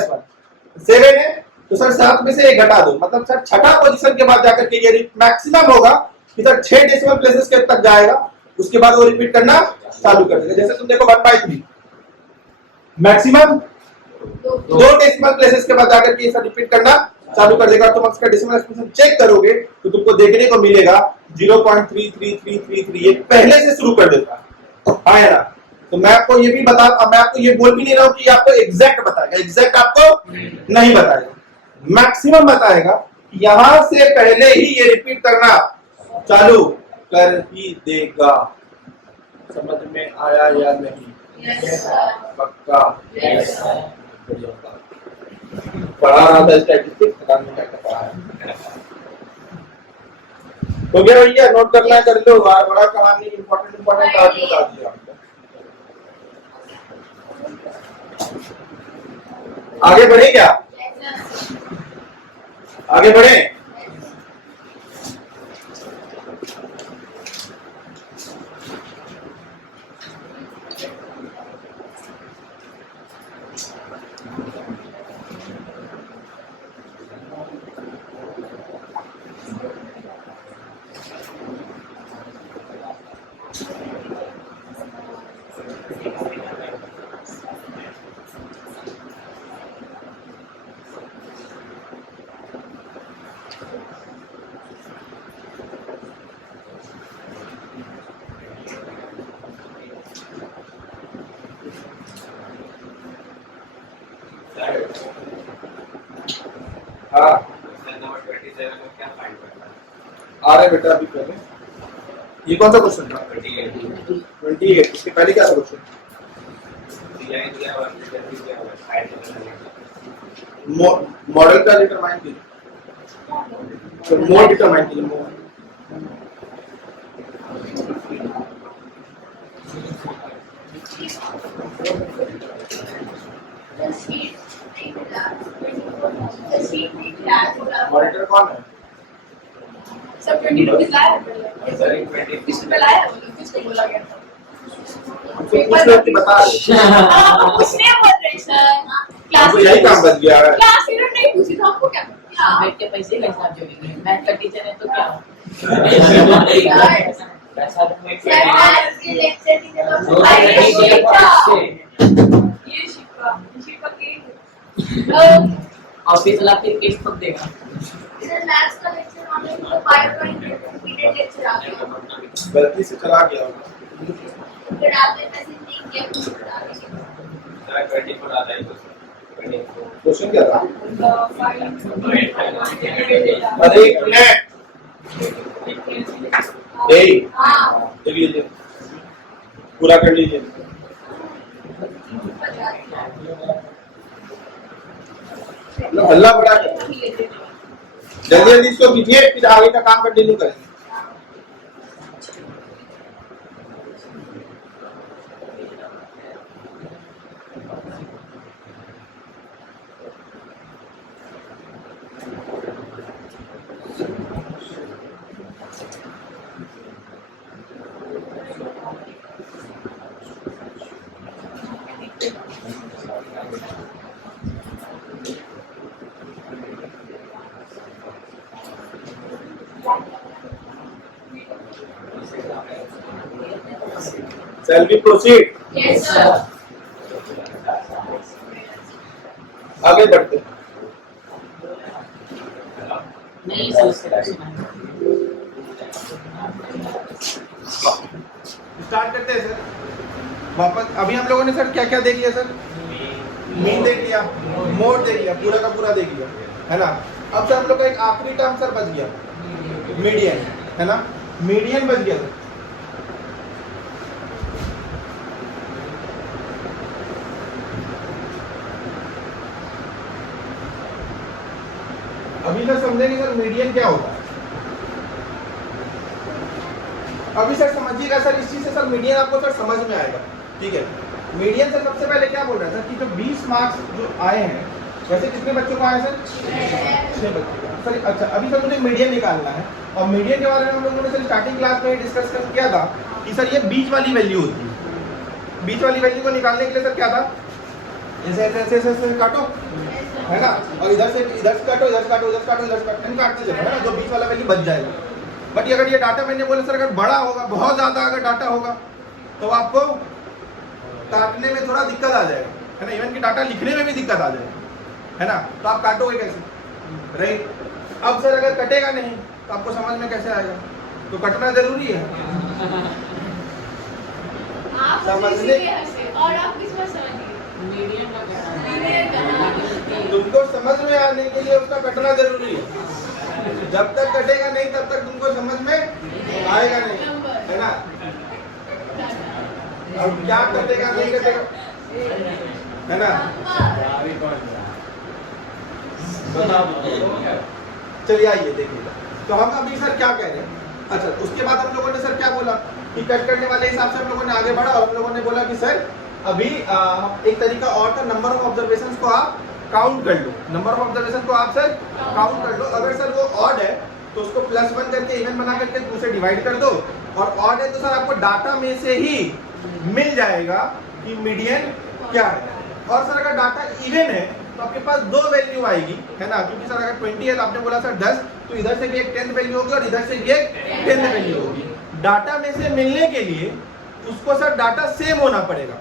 7 है तो सर 7 में से 1 घटा दो, मतलब सर छठा पोजीशन के बाद जाकर के ये मैक्सिमम होगा कि सर 6 डेसिमल प्लेसेस के तक जाएगा, उसके बाद वो रिपीट करना चालू कर देगा। जैसे तुम देखो 1/3 मैक्सिमम 2 डेसिमल प्लेसेस के बाद जाकर के सर रिपीट करना चालू कर देगा। तुम इसका डेसिमल एक्सपेंशन चेक करोगे तो तुमको देखने को मिलेगा 0.33333, ये पहले से शुरू कर देता है ना। तो मैं आपको ये भी मैं आपको ये बोल भी नहीं रहा हूं कि आपको एग्जैक्ट बताएगा, एग्जैक्ट आपको नहीं बताएगा, मैक्सिमम बताएगा। यहां से पहले ही ये रिपीट करना चालू कर ही देगा। समझ में आया या नहीं? पक्का? पढ़ा रहा था स्टैटिस्टिक्स, पता नहीं क्या पढ़ा है। हो गया भैया, नोट करना है कर लो। बड़ा कहानी इंपॉर्टेंट बात बता दिया आपको। आगे बढ़े क्या? आगे बढ़े? हाँ आ रहे बेटा अभी पहले। ये कौन सा क्वेश्चन था? 28। इसके पहले क्या था क्वेश्चन? मॉडल का डिटरमाइन कीजिए, मोड डिटरमाइन कीजिए। मोड मॉनिटर कौन है? सब 20 रुपीस लाया किसने लाया किसको बोला गया कुछ लोग बता रहे उसने बोल रहे सर क्लास आपको यही काम बच गया है। क्लास लीडर नहीं पूछी था आपको क्या बैठ के पैसे का हिसाब जोड़ेंगे। मैथ का टीचर है तो क्या हो? पैसा तो मैं ये शिल्पा के ऑफिस ला फिर केस खुद देगा। इधर मैथ्स का लेक्चर आने को पावरपॉइंट पीरियड लेक्चर आ गया गलती से चला गया होगा। फिर आपने मैसेज नहीं किया कुछ बता दीजिए क्वेश्चन क्या था? फाइल अरे एक मिनट, हां देख लीजिए, पूरा कर लीजिए। हल्ला बड़ा कर, जल्दी जल्दी इसको कीजिए, फिर आगे का काम कंटिन्यू करेंगे। Shall we proceed? Yes sir आगे बढ़ते हैं। नहीं सर उससे स्टार्ट करते हैं सर। वापस अभी हम लोगों ने सर क्या क्या देख लिया सर? मीन देख लिया, मोड देख लिया, पूरा का पूरा देख लिया, है ना। अब सर हम लोग का एक आखिरी टर्म सर बच गया, मीडियन, है ना। मीडियन बच गया सर। अभी सर समझेंगे सर मीडियन क्या होता है। अभी सर समझिएगा सर, इस चीज से सर मीडियन आपको सर समझ में आएगा, ठीक है। मीडियन सर सबसे पहले क्या बोल रहा है सर कि जो 20 मार्क्स जो आए हैं, वैसे कितने बच्चों को आए सर? 6 बच्चों को सर। अच्छा अभी सर मुझे मीडियन निकालना है, और मीडियन के बारे में हम लोगों ने सर स्टार्टिंग क्लास में डिस्कस किया था कि सर ये बीच वाली वैल्यू होती है। बीच वाली वैल्यू को निकालने के लिए सर क्या था, ऐसे ऐसे ऐसे ऐसे काटो, है ना, और इधर से इधर काटो, इधर काटो, इधर काटो, इधर काटो, काटते चलो, है ना, जो बीच वाला वैल्यू बच जाएगा। बट अगर ये डाटा मैंने बोला सर अगर बड़ा होगा, बहुत ज्यादा अगर डाटा होगा तो आपको काटने में थोड़ा दिक्कत आ जाएगा, है ना, इवन कि डाटा लिखने में भी दिक्कत आ जाएगा, है ना। तो आप काटोगे कैसे? राइट। अब सर अगर कटेगा नहीं तो आपको समझ में कैसे आएगा? तो कटना जरूरी है। आप समझने और आप किस पर समझिए मीडियम का मीडियन का तुमको समझ में आने के लिए उसका कटना जरूरी है। जब तक कटेगा नहीं तब तक तुमको समझ में आएगा नहीं, है ना। अब क्या कटेगा नहीं कटेगा, है ना। चलिए आइए देखिएगा, तो हम अभी सर क्या कह रहे हैं। अच्छा, उसके बाद हम लोगों ने सर क्या बोला कि कट करने वाले हिसाब से हम लोगों ने आगे बढ़ा और हम लोगों ने बोला कि सर अभी एक तरीका और था, नंबर ऑफ ऑब्जर्वेशंस को आप काउंट कर लो, नंबर ऑफ ऑब्जर्वेशन को आप सर काउंट कर लो। अगर सर वो ऑड है तो उसको +1 करके इवन बना करके 2 से डिवाइड कर दो, और ऑड है तो सर आपको डाटा में से ही मिल जाएगा कि मीडियन क्या है। और सर अगर डाटा इवन है तो आपके पास 2 वैल्यू आएगी, है ना, क्योंकि सर अगर 20 है तो आपने बोला सर 10, तो इधर से भी एक 10th वैल्यू होगी और इधर से भी एक 10th वैल्यू होगी। डाटा में से मिलने के लिए उसको सर डाटा सेम होना पड़ेगा,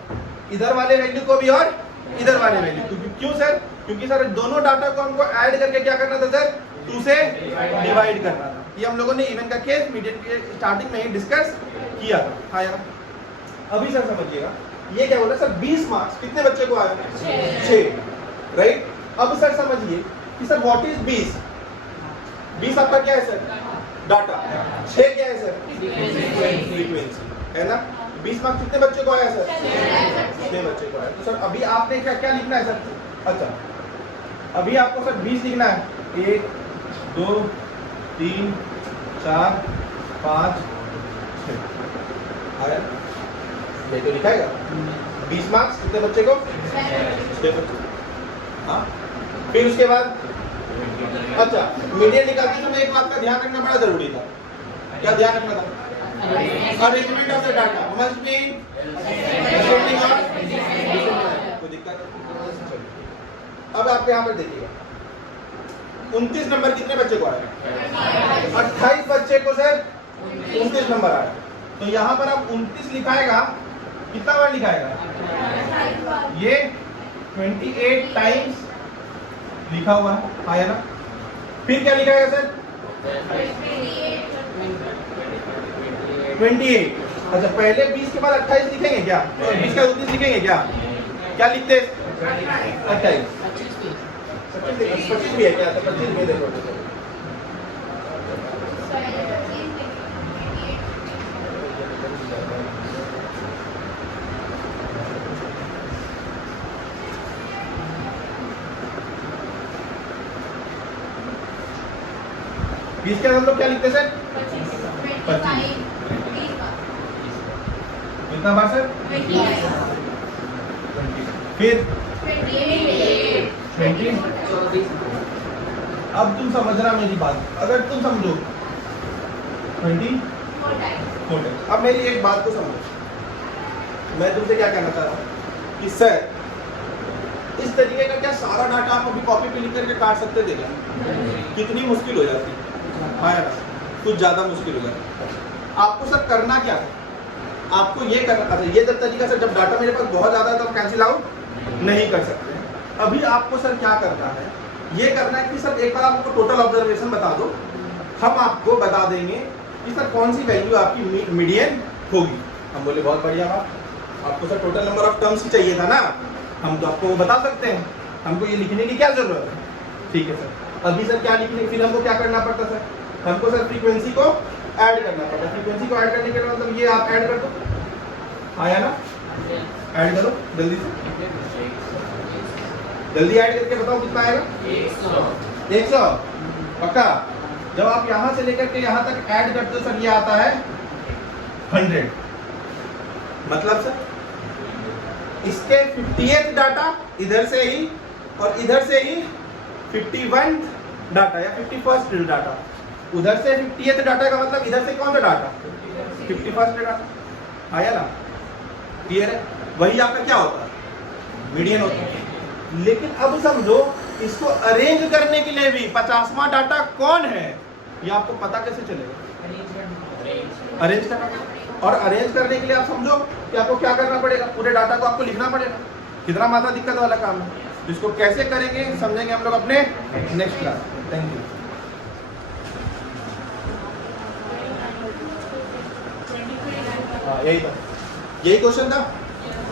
इधर वाले वैल्यू को भी और इधर वाले वैल्यू। क्यों सर? क्योंकि सर दोनों डाटा को हमको ऐड करके क्या करना था सर, 2 से डिवाइड करना था। ये हम लोगों ने इवन का केस मीडियन के स्टार्टिंग में ही डिस्कस किया था। हाँ यार, अभी सर समझिएगा, ये क्या बोला सर, 20 मार्क्स कितने बच्चे को आए? 6, राइट। अब सर समझिए कि सर व्हाट इज 20? 20 आपका क्या है सर? डाटा। 6 क्या है सर? फ्रीक्वेंसी, है ना। 20 मार्क्स कितने बच्चे को आया सर? 6 बच्चे को आया। तो सर अभी आपने क्या क्या लिखना है सर? अच्छा, अभी आपको सर 20 लिखना है, 1 2 3 4 5 6 आया, ये तो लिखाएगा। 20 मार्क्स कितने बच्चे को? 6 बच्चे। हाँ, फिर उसके बाद अच्छा मीडियन निकालते समय एक बात का ध्यान रखना बड़ा जरूरी था। क्या ध्यान रखना था? Arrangement of the data must be ascending और कोई दिक्कत। अब आप यहाँ पर देखिएगा, 29 नंबर कितने बच्चे को आया? 28 बच्चे को सर 29 नंबर आया। तो यहाँ पर आप 29 लिखाएगा, कितना बार लिखाएगा? ये 28 टाइम्स लिखा हुआ है, आया ना। फिर क्या लिखाएगा सर? 28। अच्छा, पहले 20 के बाद 28 लिखेंगे क्या? 20 का 29 लिखेंगे क्या? क्या लिखते? 28। 25 भी है क्या? 25 में देखो, 20 के हम लोग क्या लिखते सर? 25। कितना बार सर? 20। फिर 20। अब तुम समझना मेरी बात, अगर तुम समझो 24 टाइम्स। अब मेरी एक बात को समझो, मैं तुमसे क्या कहना चाह रहा हूँ कि सर इस तरीके का क्या सारा डाटा आप अभी कॉपी पे लिख करके काट सकते थे क्या? कितनी मुश्किल हो जाती। हाँ यार, कुछ ज्यादा मुश्किल हो जाता। आपको सर करना क्या है? आपको ये करना, अच्छा ये तरीका सर, जब डाटा मेरे पास बहुत ज्यादा है तो कैंसिल आउट नहीं कर सकते। अभी आपको सर क्या करना है, ये करना है कि सर एक बार आपको टोटल ऑब्जर्वेशन बता दो, हम आपको बता देंगे कि सर कौन सी वैल्यू आपकी मीडियन होगी। हम बोले बहुत बढ़िया बात, आपको sir total number of terms ही चाहिए था ना, हम तो आपको वो बता सकते हैं, हमको ये लिखने की क्या जरूरत है। ठीक है सर, अभी सर क्या लिखने, फिर हमको क्या करना पड़ता सर, हमको सर फ्रीक्वेंसी को ऐड करना पड़ता। फ्रीक्वेंसी को ऐड करने के मतलब ये आप ऐड कर दो, आया ना, ऐड करो जल्दी से, जल्दी ऐड करके बताओ कितना आएगा? 100। पक्का? जब आप यहां से लेकर के यहां तक ऐड करते हो सर, ये आता है 100। मतलब सर इसके 50th डाटा इधर से ही और इधर से ही 51 डाटा या 51st डाटा, उधर से 50th डाटा का मतलब इधर से कौन सा डाटा? 51st data. आया ना, क्लियर है? वही आपका क्या होता है? मीडियन होता है। लेकिन अब समझो इसको अरेंज करने के लिए भी 50वां डाटा कौन है ये आपको पता कैसे चलेगा? अरेंज करना पड़ेगा। और अरेंज करने के लिए आप समझो कि आपको क्या करना पड़ेगा, पूरे डाटा को आपको लिखना पड़ेगा। कितना मात्रा दिक्कत वाला काम है, इसको कैसे करेंगे समझेंगे हम लोग अपने नेक्स्ट क्लास। Thank you. यही था, यही क्वेश्चन था।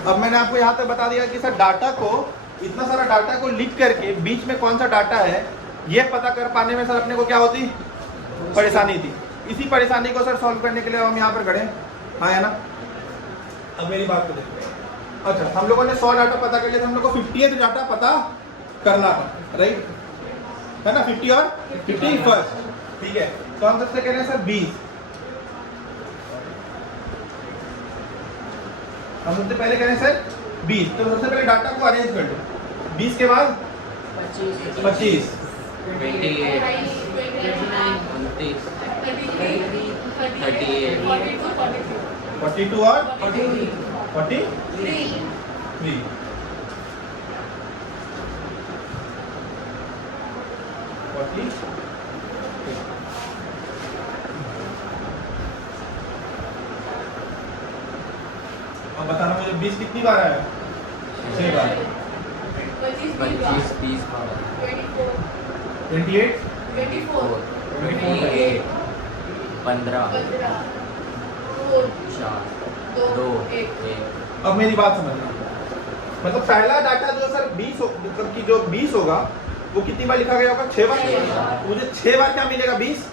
अब मैंने आपको यहाँ तक बता दिया कि सर डाटा को, इतना सारा डाटा को लिख करके बीच में कौन सा डाटा है ये पता कर पाने में सर अपने को क्या होती परेशानी थी। इसी परेशानी को सर सॉल्व करने के लिए हम यहाँ पर खड़े हैं। हाँ है ना। अब मेरी बात को देखते हैं। अच्छा, हम लोगों ने 100 डाटा पता कर लिया था, हम लोग को 50th डाटा पता करना था, राइट है ना। 50 और 51st, ठीक है। तो हम सबसे कह रहे हैं सर 20। हम सबसे पहले कह रहे हैं सर 20। तो सबसे पहले डाटा को अरेंज कर लो। 20 के बाद 25, 42 और 43। अब बताना मुझे 20 कितनी बार आया? 6 बार। 25, 25, 28, 24, 28, 15, 4, 2, 1। अब मेरी बात समझना, मतलब पहला डाटा जो सर 20 मतलब कि जो 20 होगा वो कितनी बार लिखा गया होगा? 6 बार। मुझे 6 बार क्या मिलेगा? 20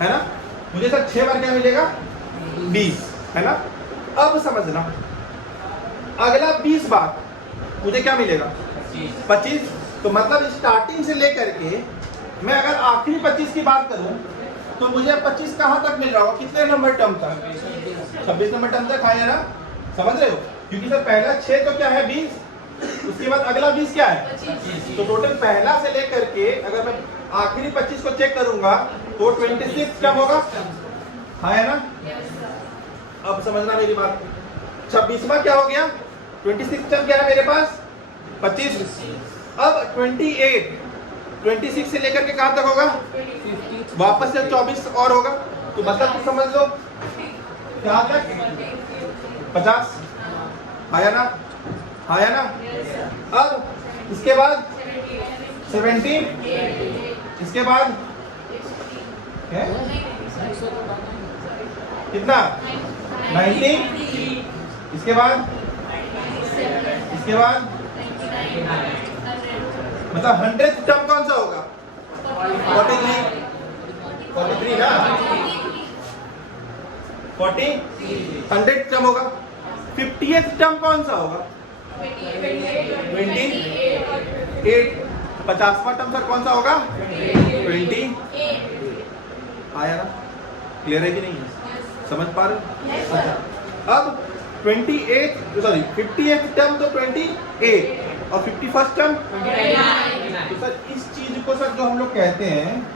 है ना। मुझे सर 6 बार क्या मिलेगा? 20 है ना। अब समझना, अगला 20 बार मुझे क्या मिलेगा? 25। तो मतलब स्टार्टिंग से लेकर के मैं अगर आखिरी 25 की बात करूं तो मुझे 25 कहां तक मिल रहा होगा? कितने नंबर टर्म तक? 26 नंबर टर्म तक। है ना, समझ रहे हो? क्योंकि सर पहला 6 तो क्या है? 20। उसके बाद अगला 20 क्या है? 25। तो टोटल पहला से लेकर के अगर मैं आखिरी 25 को चेक करूंगा तो 26 कब होगा? है ना। अब समझना मेरी बात। 26वां क्या हो गया? 26 टर्म क्या है मेरे पास? 25। अब 26 से लेकर के कहां तक होगा? वापस से 24 और होगा। तो मतलब कुछ समझ लो क्या तक? 50। आया ना, आया ना। अब इसके बाद 70, इसके बाद है कितना? 90, इसके बाद मतलब 100th टर्म कौन सा होगा? 43 ना। 100th टर्म होगा। 50th टर्म कौन सा होगा? 28। 50वां टर्म सर कौन सा होगा? 20। आया ना। क्लियर है कि नहीं है? समझ पा रहे हो? अच्छा, अब 50th टर्म तो 28 और 51st टर्म। तो सर इस चीज को सर जो हम लोग कहते हैं,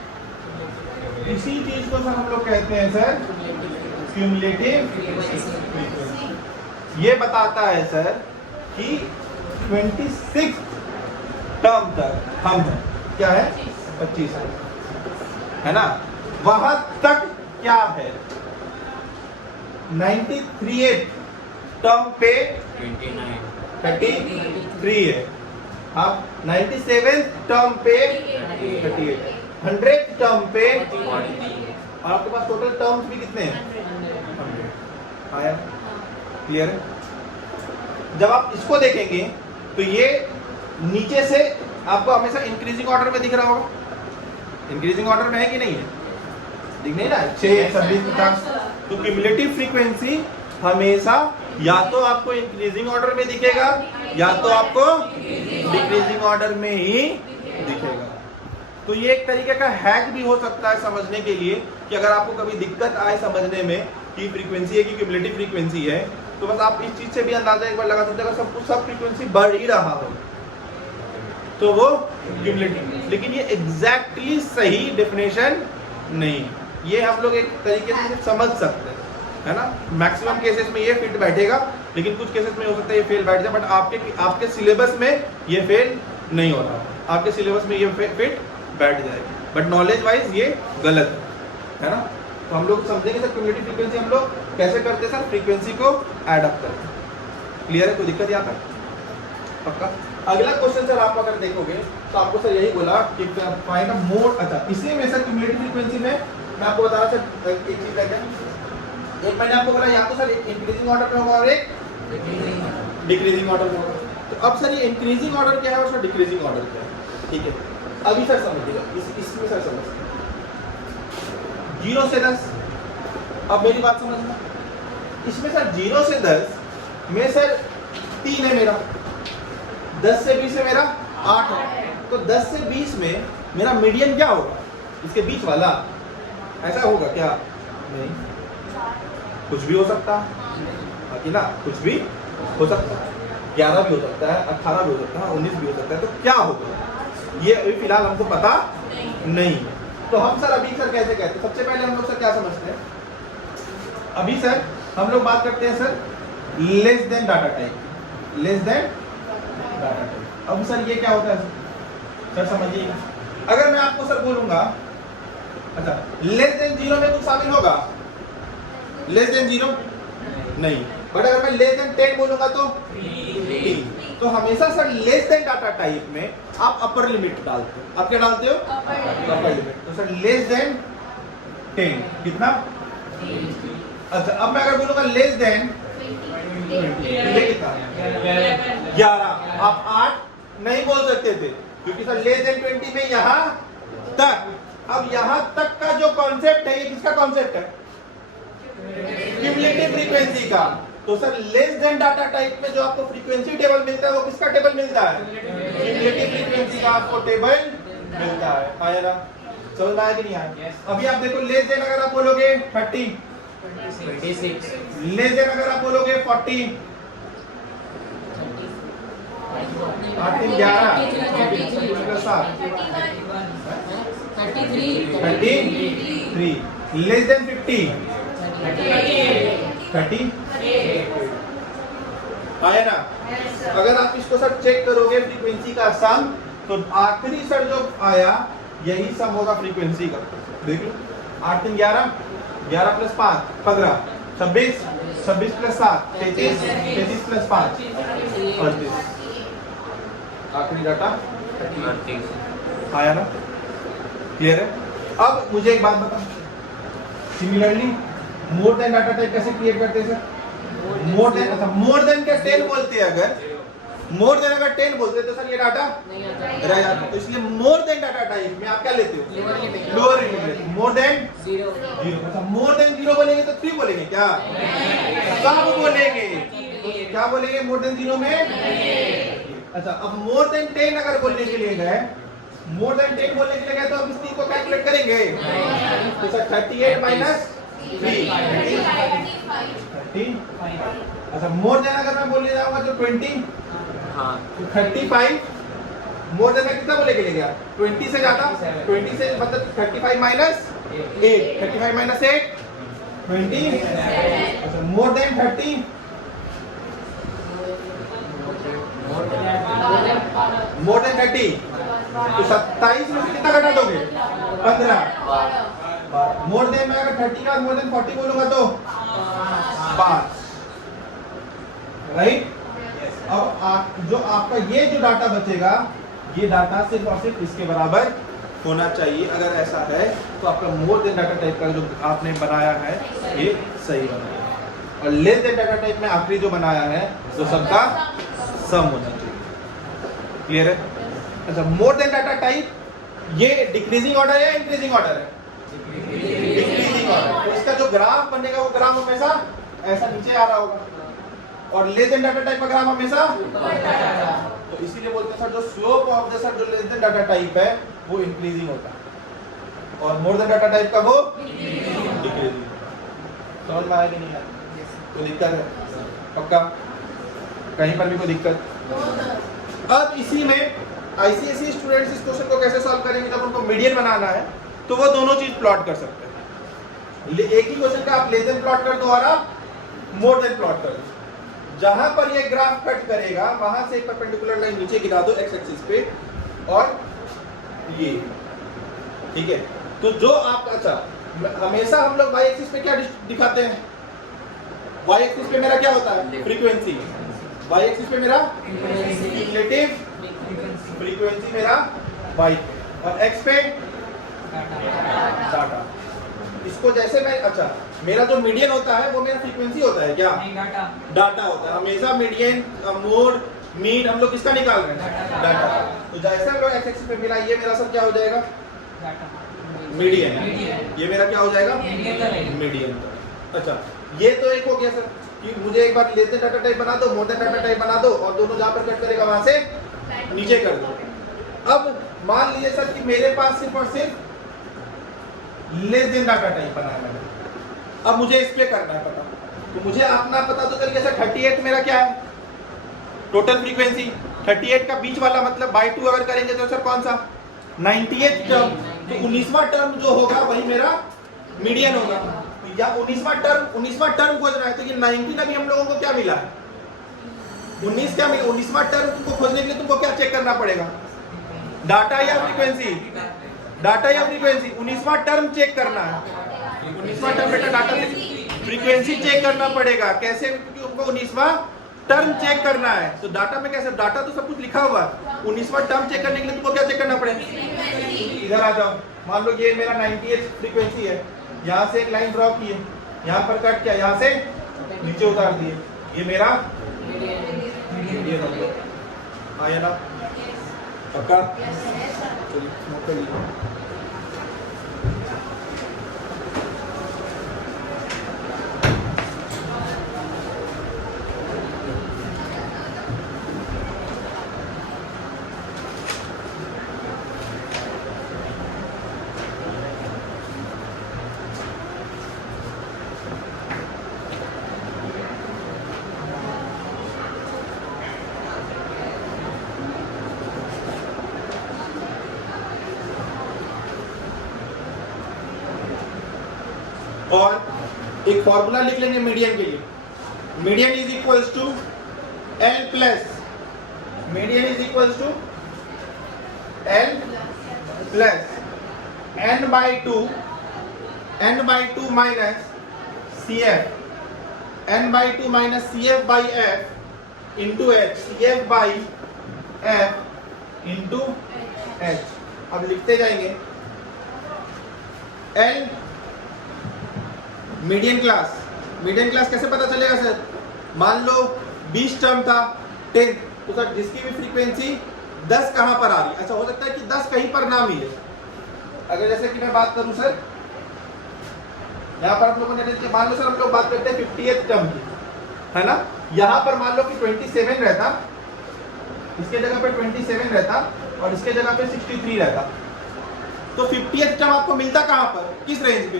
इसी चीज को सर हम लोग कहते हैं सर क्यूमुलेटिव फ्रीक्वेंसी। ये बताता है सर कि 26 टर्म तक हम हैं क्या है? 25 है ना। वहां तक क्या है? 93 टर्म पे 33 है। अब 97 टर्म पे 38, 100 टर्म पे, और आपके पास टोटल टर्म्स भी कितने हैं? 100। आया? क्लियर है? जब आप इसको देखेंगे तो ये नीचे से आपको हमेशा इंक्रीजिंग ऑर्डर में दिख रहा होगा। इंक्रीजिंग ऑर्डर में है कि नहीं है? दिख नहीं रहा है? 6, 26, 50। तो क्यूमुलेटिव फ्रीक्वेंसी हमेशा या तो आपको इंक्रीजिंग ऑर्डर में दिखेगा या तो आपको डिक्रीजिंग ऑर्डर में ही दिखेगा। तो ये एक तरीके का हैक भी हो सकता है समझने के लिए कि अगर आपको कभी दिक्कत आए समझने में कि फ्रीक्वेंसी है कि क्यूमुलेटिव फ्रीक्वेंसी है, तो बस आप इस चीज से भी अंदाजा एक बार लगा सकते हैं। अगर सब फ्रीक्वेंसी बढ़ ही रहा हो तो वो क्यूमुलेटिव, लेकिन ये एग्जैक्टली सही डेफिनेशन नहीं। ये हम लोग एक तरीके से समझ सकते हैं, है ना। मैक्सिमम केसेस में ये फिट बैठेगा, लेकिन कुछ केसेस में हो सकता है ये फेल बैठ जाए। बट आपके सिलेबस में ये फेल नहीं हो रहा, आपके सिलेबस में ये फिट बैठ जाएगा। बट नॉलेज वाइज ये गलत है ना। तो हम लोग समझेंगे सर क्यूमुलेटिव फ्रीक्वेंसी हम लोग कैसे करते हैं सर, फ्रीक्वेंसी को ऐड अप करते हैं। क्लियर है? कोई दिक्कत यहाँ तक? पक्का? अगला क्वेश्चन सर आप अगर देखोगे तो आपको सर यही बोला कि फाइंड अ मोड। अच्छा, इसी में सर क्यूमुलेटिव फ्रीक्वेंसी में मैं आपको बता रहा सर एक चीज है क्या, एक मैंने आपको बोला या तो सर एक इंक्रीजिंग ऑर्डर में होगा और एक डिक्रीजिंग ऑर्डर में होगा। तो अब सर ये इंक्रीजिंग ऑर्डर क्या है और सर डिक्रीजिंग ऑर्डर क्या है? ठीक है, अभी सर समझिएगा, इसमें सर समझ 0 से 10। अब मेरी बात समझना, इसमें सर 0 से 10 में सर 3 है मेरा, 10 से 20 में मेरा 8 है, तो 10 से 20 में मेरा मीडियन क्या होगा, इसके बीच वाला, ऐसा होगा क्या? नहीं, कुछ भी हो सकता है, अकेला कुछ भी हो सकता है, 11 भी हो सकता है, 18 भी हो सकता है, 19 भी हो सकता है, तो क्या होगा ये अभी फिलहाल हमको पता नहीं। तो हम सर अभी सर कैसे कहते हैं, सबसे पहले हम लोग सर क्या समझते हैं, अभी सर हम लोग बात करते हैं sir less than data type, less than data type. अब सर ये क्या होता है सर समझिए, अगर मैं आपको सर बोलूंगा अच्छा लेस देन 0 में कुछ शामिल होगा, लेस देन 0 नहीं, बट अगर मैं लेस देन 10 बोलूंगा तो 3। तो हमेशा sir less than data type में आप अपर लिमिट डालते हो, आप क्या डालते हो? Upper limit. तो सर लेस देन 10 कितना? अच्छा अब मैं अगर बोलूंगा लेस देन 20 ये कितना? 11। आप 8 नहीं बोल सकते थे क्योंकि सर लेस देन 20 में यहां तक, अब यहां तक का जो कॉन्सेप्ट है ये किसका कॉन्सेप्ट है? क्यूमुलेटिव फ्रीक्वेंसी का। तो sir less than data type में जो आपको फ्रीक्वेंसी टेबल मिलता है वो किसका टेबल मिलता है? क्यूमुलेटिव फ्रीक्वेंसी का आपको टेबल मिलता है। आया ना, समझ में आया कि नहीं आया? अभी आप देखो लेस देन अगर आप बोलोगे 30, 26, लेस देन अगर आप बोलोगे 40, 8 3 11 7 33, लेस देन 50 30 आया ना। अगर आप इसको सर चेक करोगे फ्रीक्वेंसी का सम, तो आखिरी सर जो आया यही सम होगा फ्रीक्वेंसी का। देख लो 8 3 11, 11 प्लस 5 15, 26, 26 प्लस 7 33, 33 प्लस 5 38, आखिरी डाटा 38। आया ना, क्लियर है? अब मुझे एक बात बता, similarly more than data type कैसे क्रिएट करते हैं सर? मोर देन, अच्छा मोर देन का 10 बोलते हैं, अगर मोर देन अगर 10 बोलते हैं तो सर ये डाटा रह जाता है। तो इसलिए मोर देन डाटा टाइप में आप क्या लेते हो? Lower limit. मोर देन 0, अच्छा मोर देन 0 बोलेंगे तो 3 बोलेंगे क्या? सब बोलेंगे, क्या बोलेंगे मोर देन 0 में? अच्छा अब मोर देन 10 अगर बोलने के लिए गए, मोर देन 10 बोलने के लिए गए तो अब इस 3 को कैलकुलेट करेंगे। तो सर 38 माइनस 3 30। अच्छा मोर देन अगर मैं बोलने जाऊंगा तो 20, हाँ 35 मोर देन में कितना बोले के लिए गया? 20 से ज्यादा, 20 से मतलब 35 माइनस 8, 35 माइनस 8 20। अच्छा मोर देन 30, मोर देन 30 तो 27 में से कितना घटा दोगे? 15। मोर देन में अगर 30 का मोर देन 40 बोलूंगा तो 5, राइट? अब जो आपका ये जो डाटा बचेगा, ये डाटा सिर्फ और सिर्फ इसके बराबर होना चाहिए। अगर ऐसा है तो आपका मोर देन डाटा टाइप का जो आपने बनाया है ये सही बनाया है, और लेस देन डाटा टाइप में आखिरी जो बनाया है वो सबका सम होना चाहिए। क्लियर है? अच्छा मोर देन डाटा टाइप ये डिक्रीजिंग ऑर्डर है या इंक्रीजिंग ऑर्डर है? Decreasing order. तो इसका जो ग्राफ बनेगा वो ग्राफ हमेशा ऐसा नीचे आ रहा होगा, और लेस देन डाटा टाइप का ग्राफ हमेशा, तो इसीलिए बोलते हैं सर जो स्लोप ऑफ द सर जो लेस देन डाटा टाइप है वो इंक्रीजिंग होता है, और मोर देन डाटा टाइप का वो डिक्रीजिंग। समझ में आया कि नहीं आया? कोई दिक्कत है? पक्का? कहीं पर भी कोई दिक्कत? अब इसी में आईसीएसई स्टूडेंट्स इस क्वेश्चन को कैसे सॉल्व करेंगे? जब उनको मीडियन बनाना है तो वो दोनों चीज प्लॉट कर सकते हैं। एक ही क्वेश्चन का आप लेस देन प्लॉट कर दो और आप मोर देन प्लॉट कर दो। जहां पर ये ग्राफ कट करेगा वहां से एक परपेंडिकुलर लाइन नीचे गिरा दो एक्स एक्सिस पे, और ये ठीक है। तो जो आप, अच्छा हमेशा हम लोग वाई एक्सिस पे क्या दिखाते हैं? वाई एक्सिस पे मेरा क्या होता है? फ्रीक्वेंसी। वाई एक्सिस पे मेरा क्यूमुलेटिव फ्रीक्वेंसी मेरा वाई, और एक्स पे डाटा। इसको जैसे मैं, अच्छा मेरा जो मीडियन होता है वो मेरा फ्रीक्वेंसी होता है क्या? डाटा होता है। हमेशा मीडियन मोड मीन हम लोग किसका निकाल रहे हैं, डाटा। तो जैसे हम लोग एक्स एक्सिस पे मिला, ये मेरा सब क्या हो जाएगा, मीडियन। ये मेरा क्या हो जाएगा, मीडियन। अच्छा, ये तो एक हो गया सर कि मुझे एक बार लेस देन डाटा टाइप बना दो, मोर देन डाटा टाइप बना दो, और दोनों जहां पर कट करेगा वहां से नीचे कर दो। अब मान लीजिए सर कि मेरे पास सिर्फ और सिर्फ लेस देन डाटा टाइप बनाया मैंने, अब मुझे इस पे करना है पता। तो मुझे अपना पता तो चल गया सर 38 मेरा क्या है, टोटल फ्रीक्वेंसी। 38 का बीच वाला मतलब बाय 2 अगर करेंगे तो सर कौन सा, 98th टर्म। तो 19वां टर्म जो होगा वही मेरा मीडियन होगा। या 19वां टर्म खोज रहा है, तो ये 19 अभी हम लोगों को क्या मिला है, 19 क्या मिला। 19वां टर्म तुमको खोजने के लिए तुमको क्या चेक करना पड़ेगा, डाटा या फ्रीक्वेंसी, डाटा या फ्रीक्वेंसी। 19वां टर्म चेक करना है, 19वां टर्म बेटा डाटा से फ्रीक्वेंसी चेक करना पड़ेगा। कैसे, क्योंकि उनको 19वां टर्म चेक करना है। तो डाटा में कैसे, डाटा तो सब कुछ लिखा हुआ है, 19वां टर्म चेक करने के लिए तुमको क्या चेक करना पड़ेगा। इधर आ जाओ, मान लो ये मेरा 98th फ्रीक्वेंसी है, यहाँ से एक लाइन ड्रॉ की है, यहाँ पर कट किया, यहाँ से नीचे उतार दिए, ये मेरा ये आया ना, पक्का। चलिए नोट कर लीजिए। और एक फॉर्मूला लिख लेंगे मीडियन के लिए। Median is equals to L plus, median is equals to L plus n by two minus C F, n by two minus C F by F into H, C F by F into H. अब लिखते जाएंगे L median class. Median class कैसे पता चलेगा सर, मान लो 20 टर्म था 10, तो सर जिसकी भी फ्रीक्वेंसी 10 कहां पर आ रही है। अच्छा, हो सकता है कि 10 कहीं पर ना मिले। अगर जैसे कि मैं बात करूं सर, यहाँ पर हम लोगों ने मान लो सर हम लोग बात करते हैं 50th टर्म की, है ना। यहाँ पर मान लो कि 27 रहता, इसके जगह पे 27 रहता और इसके जगह पे 63 रहता, तो 50th टर्म आपको मिलता कहां पर, किस रेंज पे,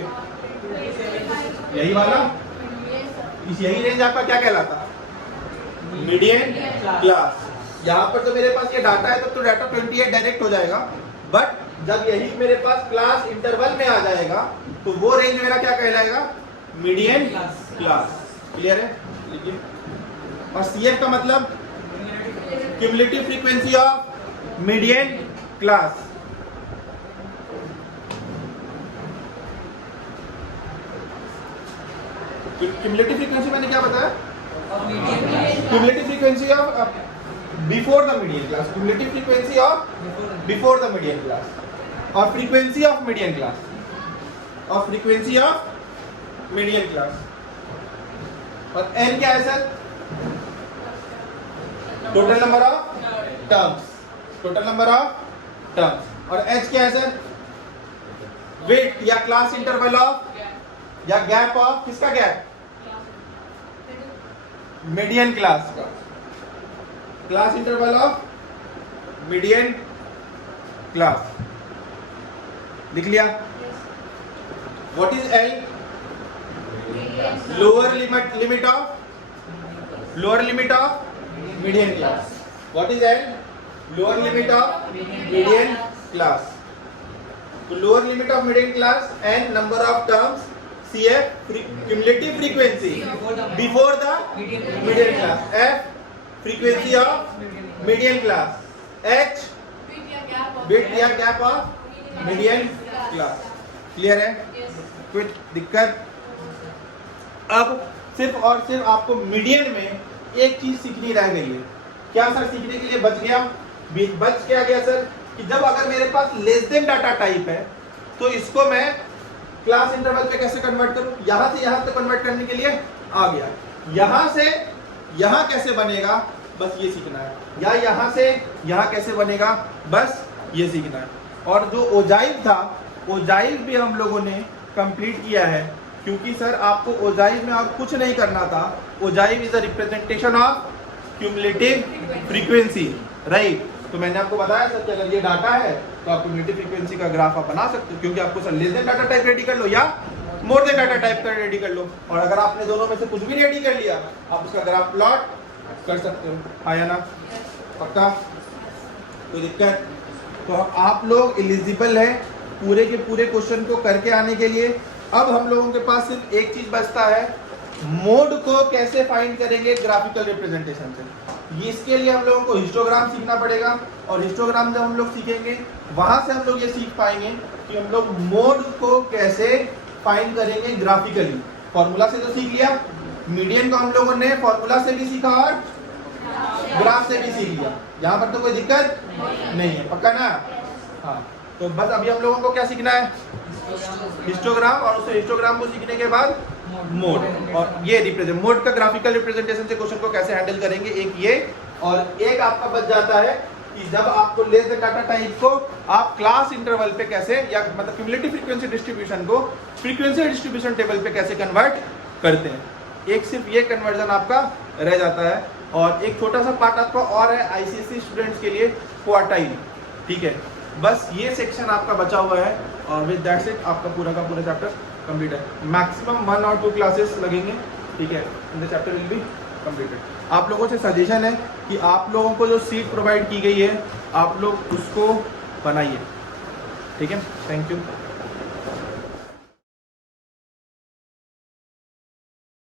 यही वाला, यही रेंज आपका क्या कहलाता, मीडियन क्लास। यहाँ पर तो मेरे पास ये डाटा है, तब तो डाटा 28 डायरेक्ट हो जाएगा, बट जब यही मेरे पास क्लास इंटरवल में आ जाएगा तो वो रेंज मेरा क्या कहलाएगा, मीडियन क्लास। क्लियर है, लिखिए। और सीएफ का मतलब cumulative frequency of median class. Cumulative frequency मैंने क्या बताया, cumulative frequency of before the median class, cumulative frequency of before the median class, और फ्रीक्वेंसी ऑफ मीडियन क्लास, और फ्रीक्वेंसी ऑफ मीडियन क्लास। और एन क्या है sir, total number of terms, total number of terms. और एच क्या है सर, वेट या क्लास इंटरवल ऑफ या गैप ऑफ, किसका गैप, मीडियन क्लास का, class interval of median class. लिख लिया। What is L, lower limit of median class. What is L, lower limit of median class. तो lower limit of median class N number of terms, CF cumulative frequency before the median class, F frequency of median class, H bit या gap of median class। Clear है, कोई दिक्कत। अब सिर्फ और सिर्फ आपको मीडियन में एक चीज सीखनी रह गई है। क्या सर सीखने के लिए बच क्या गया सर, कि जब अगर मेरे पास लेस देन डाटा टाइप है तो इसको मैं क्लास इंटरवल पे कैसे कन्वर्ट करूं, यहां से यहां तक कन्वर्ट करने के लिए आ गया। यहां से यहां कैसे बनेगा बस ये सीखना है, या यहाँ से यहाँ कैसे बनेगा, बस ये सीखना है। और जो ओजाइव था, ओजाइव भी हम लोगों ने कंप्लीट किया है, क्योंकि सर आपको ओजाइव में और कुछ नहीं करना था। Ogive is a representation of cumulative frequency, right. तो मैंने आपको बताया सर कि अगर ये डाटा है तो आप क्यूमुलेटिव फ्रीक्वेंसी का ग्राफ आप बना सकते हो, क्योंकि आपको sir less than data type ready कर लो या मोर देन डाटा टाइप कर रेडी कर लो, और अगर आपने दोनों में से कुछ भी रेडी कर लिया आप उसका ग्राफ प्लॉट कर सकते हो, हाँ या ना, पक्का, कोई दिक्कत। तो आप लोग एलिजिबल है पूरे के पूरे क्वेश्चन को करके आने के लिए। अब हम लोगों के पास सिर्फ एक चीज बचता है, मोड को कैसे फाइंड करेंगे ग्राफिकल रिप्रेजेंटेशन से। इसके लिए हम लोगों को हिस्टोग्राम सीखना पड़ेगा, और हिस्टोग्राम जब हम लोग सीखेंगे वहां से हम लोग ये सीख पाएंगे कि हम लोग मोड को कैसे फाइंड करेंगे ग्राफिकली। फॉर्मूला से तो सीख लिया, मीडियन को हम लोगों ने फॉर्मूला से भी सीखा और ग्राफ से भी सीख लिया, यहाँ पर तो कोई दिक्कत नहीं है, पक्का ना। हाँ, तो बस अभी हम लोगों को क्या सीखना है, हिस्टोग्राम, और उस हिस्टोग्राम को सीखने के बाद मोड, और ये रिप्रेजेंट मोड का ग्राफिकल रिप्रेजेंटेशन से क्वेश्चन को कैसे हैंडल करेंगे, एक ये, और एक आपका बच जाता है कि जब आपको लेस देन डाटा टाइप को आप क्लास इंटरवल पे कैसे, या मतलब क्यूमुलेटिव फ्रीक्वेंसी डिस्ट्रीब्यूशन को फ्रीक्वेंसी डिस्ट्रीब्यूशन टेबल पे कैसे कन्वर्ट करते हैं। एक सिर्फ ये कन्वर्जन आपका रह जाता है, और एक छोटा सा पार्ट आपका और है आईसीएसई स्टूडेंट्स के लिए, क्वार्टाइल, ठीक है। बस ये सेक्शन आपका बचा हुआ है, और विद दैट्स इट आपका पूरा का पूरा चैप्टर कंप्लीट है। मैक्सिमम 1 और 2 क्लासेस लगेंगे, ठीक है, in the chapter will be completed. आप लोगों से सजेशन है कि आप लोगों को जो सीट प्रोवाइड की गई है आप लोग उसको बनाइए, ठीक है। Thank you.